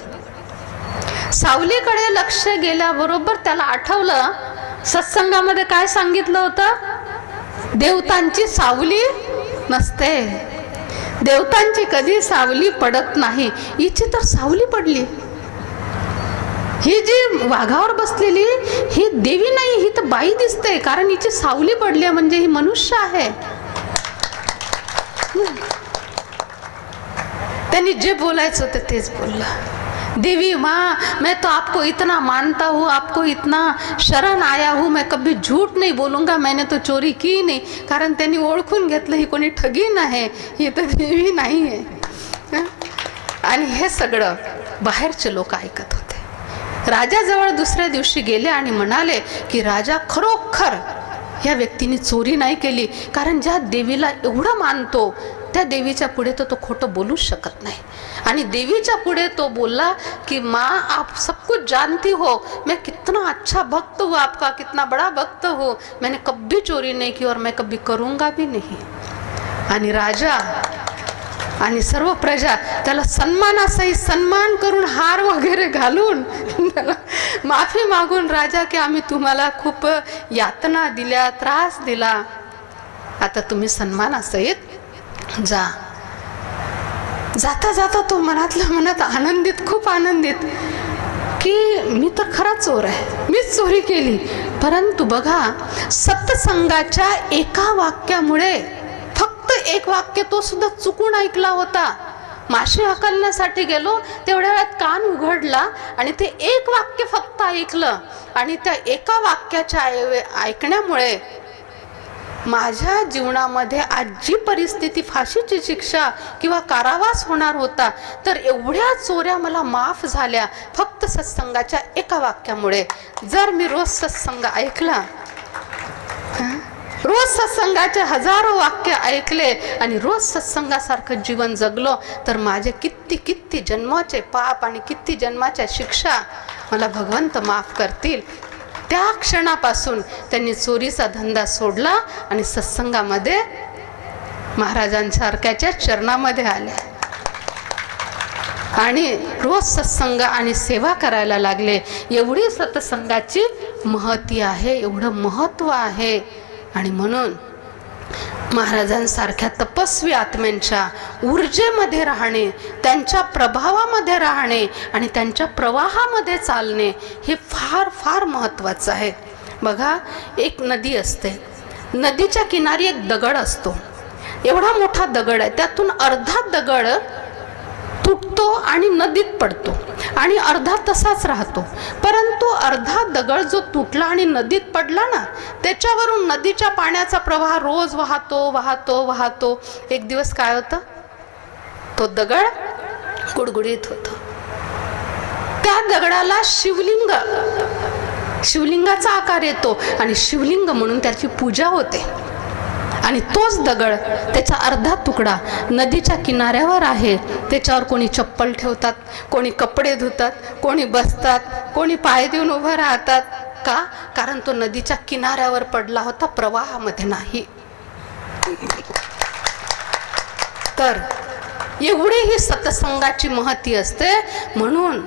सावलीकडे लक्ष गेल्याबरोबर त्याला आठवलं सत्संगामध्ये काय सांगितलं होतं, देवतांची सावली नसते, देवतांची कधी सावली पडत नाही. हिची तर सावली पडली. ही जी वाघावर बसलेली ही देवी नाही, ही तर बाई दिसते, कारण हिची सावली पडली म्हणजे ही मनुष्य आहे. त्यांनी जे बोलायचं होतं तेच बोललं. देवी माँ, मैं तो आपको इतना मानता हूँ, आपको इतना शरण आया हूँ, मैं कभी झूठ नहीं बोलूँगा, मैंने तो चोरी की नहीं. कारण त्यांनी ओळखून घेतलं ही कोणी ठगीन आहे, ही तर देवी नाही आहे. आणि हे सगळं बाहेरचे लोक ऐकत होते. राजाजवळ दुसऱ्या दिवशी गेले आणि म्हणाले की राजा, खरोखर या व्यक्तीने चोरी नाही केली, कारण ज्या देवीला एवढं मानतो त्या देवीच्या पुढे तो खोटं बोलूच शकत नाही. आणि देवीच्या पुढे तो बोलला कि माँ, आप सब कुछ जानती हो, मैं कितना अच्छा भक्त हूँ आपका, कितना बड़ा भक्त हूँ, मैंने कभी चोरी नहीं की और मैं कभी करूँगा भी नहीं. आणि राजा आणि सर्व प्रजा त्याला सन्मानासहित सन्मान करून, हार वगैरे घालून त्याला माफी मागून, राजा की आम्ही तुम्हाला खूप यातना दिल्या, त्रास दिला, आता तुम्ही सन्मानासहित जा. जाता जाता तो मनातल्या मनात आनंदित, खूप आनंदित की मी तर खरा चोर आहे, मीच चोरी केली. परंतु बघा, सत्संगाच्या एका वाक्यामुळे, फक्त एक वाक्य तो सुद्धा चुकून ऐकला होता. माशी हकलण्यासाठी गेलो, तेवढ्या वेळात कान उघडला आणि ते एक वाक्य फक्त ऐकलं, आणि त्या एका वाक्याच्या ऐकण्यामुळे माझ्या जीवनामध्ये आज जी परिस्थिती, फाशीची शिक्षा किंवा कारावास होणार होता, तर एवढ्या चोऱ्या मला माफ झाल्या फक्त सत्संगाच्या एका वाक्यामुळे. जर मी रोज सत्संग ऐकला, रोज सत्संगाचे हजारो वाक्य ऐकले आणि रोज सत्संगासारखं जीवन जगलो, तर माझे किती किती जन्माचे पाप आणि किती जन्माच्या शिक्षा मला भगवंत माफ करतील. त्या क्षणापासून त्यांनी चोरीचा धंदा सोडला आणि सत्संगामध्ये महाराजांसारख्याच्या चरणामध्ये आले आणि रोज सत्संग आणि सेवा करायला लागले. एवढी सत्संगाची महती आहे, एवढं महत्व आहे. आणि म्हणून महाराजांसारख्या तपस्वी आत्म्यांच्या ऊर्जेमध्ये राहणे, त्यांच्या प्रभावामध्ये राहणे आणि त्यांच्या प्रवाहामध्ये चालणे हे फार फार महत्त्वाचं आहे. बघा, एक नदी असते, नदीच्या किनारी एक दगड असतो, एवढा मोठा दगड आहे, त्यातून अर्धा दगड तुटतो आणि नदीत पडतो आणि अर्धा तसाच राहतो. परंतु अर्धा दगड जो तुटला आणि नदीत पडला ना, त्याच्यावरून नदीच्या पाण्याचा प्रवाह रोज वाहतो वाहतो वाहतो. एक दिवस काय होतं, तो दगड गुडगुडीत होतो. त्या दगडाला शिवलिंग, शिवलिंगाचा आकार येतो आणि शिवलिंग म्हणून त्याची पूजा होते. आणि तोच दगड, त्याचा अर्धा तुकडा नदीच्या किनाऱ्यावर आहे. त्याच्यावर कोणी चप्पल ठेवतात, कोणी कपडे धुतात, कोणी बसतात, कोणी पाय देऊन उभं राहतात. का? कारण तो नदीच्या किनाऱ्यावर पडला होता, प्रवाहामध्ये नाही. तर एवढी ही सत्संगाची महती असते. म्हणून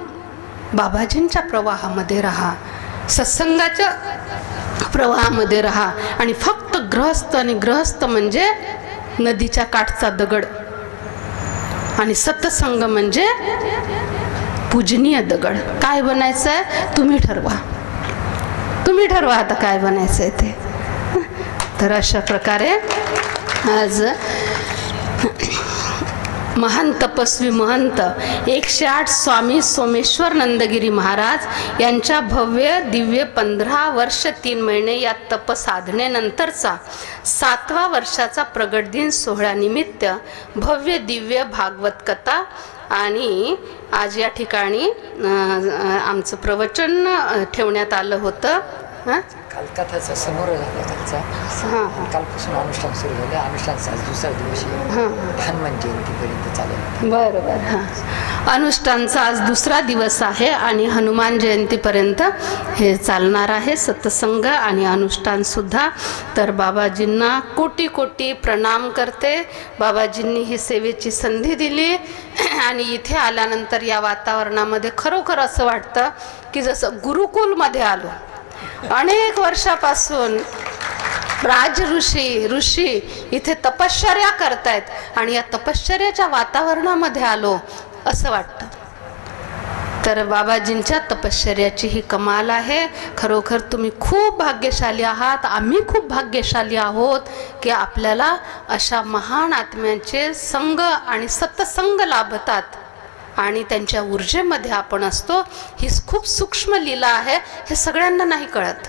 बाबाजींच्या प्रवाहामध्ये राहा, सत्संगाच्या प्रवाहामध्ये राहा. आणि फक्त गृहस्थ, आणि गृहस्थ म्हणजे नदीच्या काठचा दगड, आणि सत्संग म्हणजे पूजनीय दगड. काय बनायचंय तुम्ही ठरवा, तुम्ही ठरवा आता काय बनायचंय ते. तर अशा प्रकारे आज महान तपस्वी महंत 108 स्वामी सोमेश्वर नंदगिरी महाराज यांच्या भव्य दिव्य 15 वर्ष 3 महिने या तप साधनेनंतरचा 7व्या वर्षाचा प्रगट दिन सोहळ्यानिमित्त भव्य दिव्य भागवत कथा. आणि आज या ठिकाणी आमचं प्रवचन ठेवण्यात आलं होतं. काल कथाचा समोर झाला त्यांचा. कालपासून अनुष्ठान सुरू झालं. अनुष्ठानचा आज दुसरा दिवशी हनुमान जयंतीपर्यंत चालेल. बरोबर. हां, अनुष्ठानचा आज दुसरा दिवस आहे आणि हनुमान जयंतीपर्यंत हे चालणार आहे सत्संग आणि अनुष्ठान सुद्धा. तर बाबाजींना कोटी कोटी प्रणाम करते. बाबाजींनी ही सेवेची संधी दिली आणि इथे आल्यानंतर या वातावरणामध्ये खरोखर असं वाटतं की जसं गुरुकुलमध्ये आलो. अनेक वर्षापासून राज ऋषी इथे तपश्चर्या करतायत आणि या तपश्चर्याच्या वातावरणामध्ये आलो असं वाटतं. तर बाबाजींच्या तपश्चर्याची ही कमाल आहे. खरोखर तुम्ही खूप भाग्यशाली आहात. आम्ही खूप भाग्यशाली आहोत की आपल्याला अशा महान आत्म्यांचे संग आणि सत्संग लाभतात आणि त्यांच्या ऊर्जेमध्ये आपण असतो. ही खूप सूक्ष्म लीला आहे. हे सगळ्यांना नाही कळत,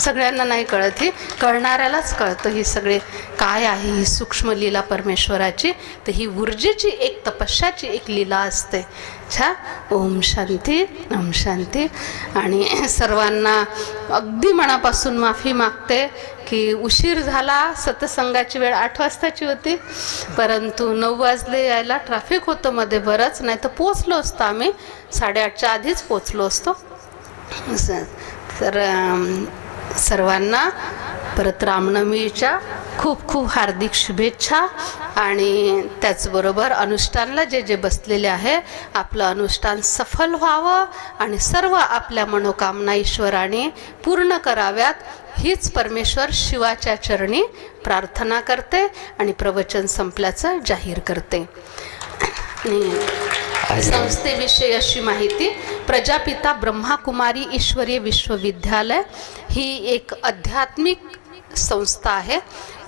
सगळ्यांना नाही कळत. ही कळणाऱ्यालाच कळतं ही सगळे काय आहे ही सूक्ष्म लीला परमेश्वराची. तर ही ऊर्जेची एक तपस्याची एक लीला असते. छा. ओम शांती, ओम शांती. आणि सर्वांना अगदी मनापासून माफी मागते की उशीर झाला. सत्संगाची वेळ 8 वाजताची होती, परंतु 9 वाजले यायला. ट्रॅफिक होतं मध्ये बरंच, नाही तर पोचलो असतो आम्ही. 8:30च्या आधीच पोचलो असतो. तर सर्वांना परत रामनवमीच्या खूप खूप हार्दिक शुभेच्छा. आणि त्याचबरोबर अनुष्ठानला जे जे बसलेले आहे आपलं अनुष्ठान सफल व्हावं आणि सर्व आपल्या मनोकामना ईश्वराने पूर्ण कराव्यात हीच परमेश्वर शिवाच्या चरणी प्रार्थना करते आणि प्रवचन संपल्याचं जाहीर करते. संस्थेविषयी अशी माहिती. प्रजापिता ब्रह्माकुमारी ईश्वरीय विश्वविद्यालय ही एक आध्यात्मिक संस्था आहे.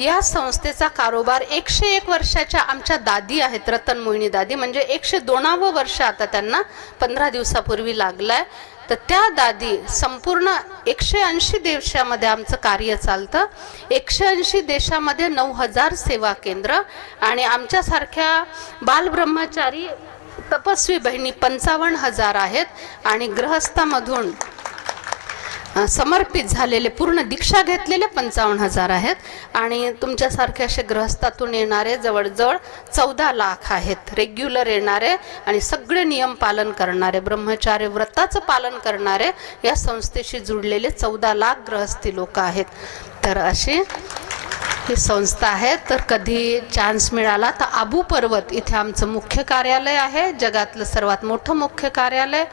या संस्थेचा कारोबार 101 वर्षाच्या आमच्या दादी आहेत, रतन मोहिनी दादी, म्हणजे 102वे वर्ष आता त्यांना 15 दिवसापूर्वी लागलाय. तर त्या दादी संपूर्ण 180 देशामध्ये आमचं कार्य चालतं. 180 देशामध्ये 9000 सेवा केंद्र आणि आमच्यासारख्या बालब्रह्मचारी तपस्वी बहिणी 55,000 आहेत. आणि गृहस्थामधून समर्पित झालेले पूर्ण दीक्षा घेतलेले 55,000 आहेत. आणि तुमच्यासारखे असे गृहस्थातून येणारे जवळजवळ 14 लाख आहेत रेग्युलर येणारे आणि सगळे नियम पालन करणारे, ब्रह्मचार्य व्रताचं पालन करणारे या संस्थेशी जुडलेले 14 लाख गृहस्थी लोक आहेत. तर अशी ही संस्था आहे. तर कधी चान्स मिळाला तर आबू पर्वत इथे आमचं मुख्य कार्यालय आहे, जगातलं सर्वात मोठं मुख्य कार्यालय.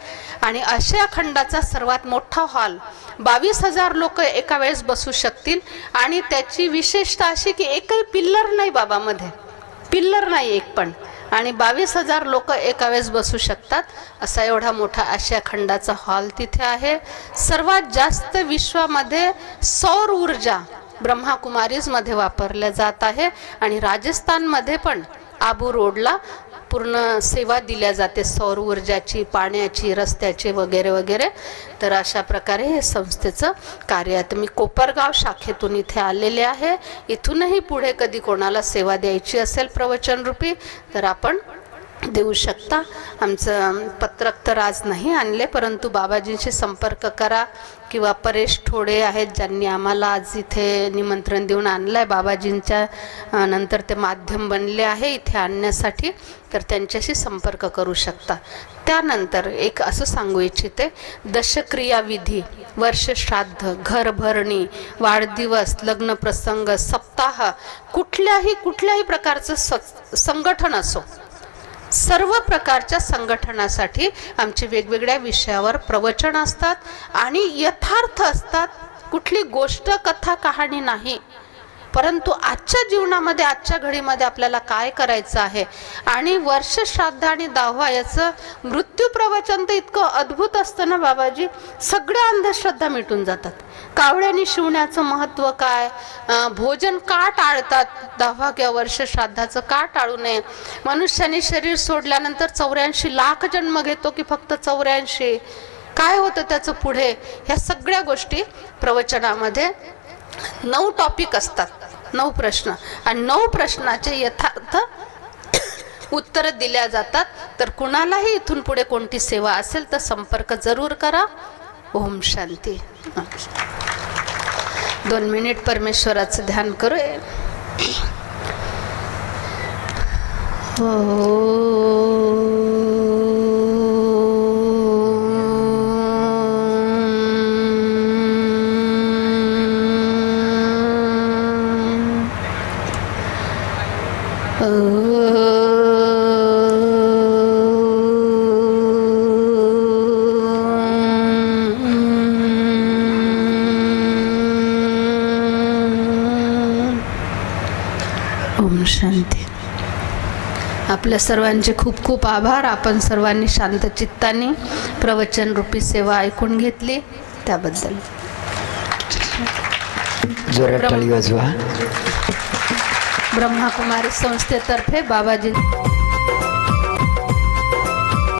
आणि आशिया खंडाचा सर्वात मोठा हॉल, 22,000 लोक एका वेळेस बसू शकतील. आणि त्याची विशेषता अशी की एकही पिल्लर नाही बाबामध्ये, पिल्लर नाही एक पण. आणि 22,000 लोक एका वेळेस बसू शकतात असा एवढा मोठा आशिया खंडाचा हॉल तिथे आहे. सर्वात जास्त विश्वामध्ये सौर ऊर्जा ब्रह्माकुमारीजमध्ये वापरल्या जात आहे. आणि राजस्थानमध्ये पण आबू रोडला पूर्ण सेवा दिल्या जाते सौर ऊर्जाची, पाण्याची, रस्त्याची वगैरे वगैरे. तर अशा प्रकारे हे संस्थेचं कार्य आहे. मी कोपरगाव शाखेतून इथे आलेले आहे. इथूनही पुढे कधी कोणाला सेवा द्यायची असेल प्रवचन रूपी तर आपण देऊ शकता. आमचं पत्रक तर आज नाही आणले, परंतु बाबाजींशी संपर्क करा किंवा परेश ठोडे आहेत ज्यांनी आम्हाला आज इथे निमंत्रण देऊन आणलं आहे, बाबाजींच्या नंतर ते माध्यम बनले आहे इथे आणण्यासाठी, तर त्यांच्याशी संपर्क करू शकता. त्यानंतर एक असं सांगू इच्छिते, दशक्रिया विधी, वर्षश्राद्ध, घर भरणी, वाढदिवस, लग्नप्रसंग, सप्ताह, कुठल्याही प्रकारचं संघटन असो, सर्व प्रकारच्या संघटनासाठी आमचे वेगवेगळ्या विषयावर प्रवचन असतात आणि यथार्थ असतात. कुठली गोष्ट कथा कहाणी नाही, परंतु आजच्या जीवनामध्ये आजच्या घडीमध्ये आपल्याला काय करायचं आहे. आणि वर्षश्राद्ध आणि दावा याचं मृत्यू प्रवचन तर इतकं अद्भुत असतं ना बाबाजी, सगळ्या अंधश्रद्धा मिटून जातात. कावळ्यानी शिवण्याचं महत्त्व काय, भोजन का टाळतात, दावा किंवा वर्षश्राद्धाचं का टाळू नये, मनुष्याने शरीर सोडल्यानंतर 84 लाख जन्म घेतो की फक्त 84, काय होतं त्याचं पुढे, ह्या सगळ्या गोष्टी प्रवचनामध्ये 9 टॉपिक असतात, 9 प्रश्न, आणि 9 प्रश्नाचे यथार्थ उत्तर दिल्या जातात. तर कुणालाही इथून पुढे कोणती सेवा असेल तर संपर्क जरूर करा. ओम शांती. 2 मिनिट परमेश्वराचं ध्यान करू. ओम शांती. आपल्या सर्वांचे खूप खूप आभार. आपण सर्वांनी शांत चित्ताने प्रवचन रूपी सेवा ऐकून घेतली त्याबद्दल जोरात टाळी वाजवा. ब्रह्माकुमारी संस्थेतर्फे बाबाजी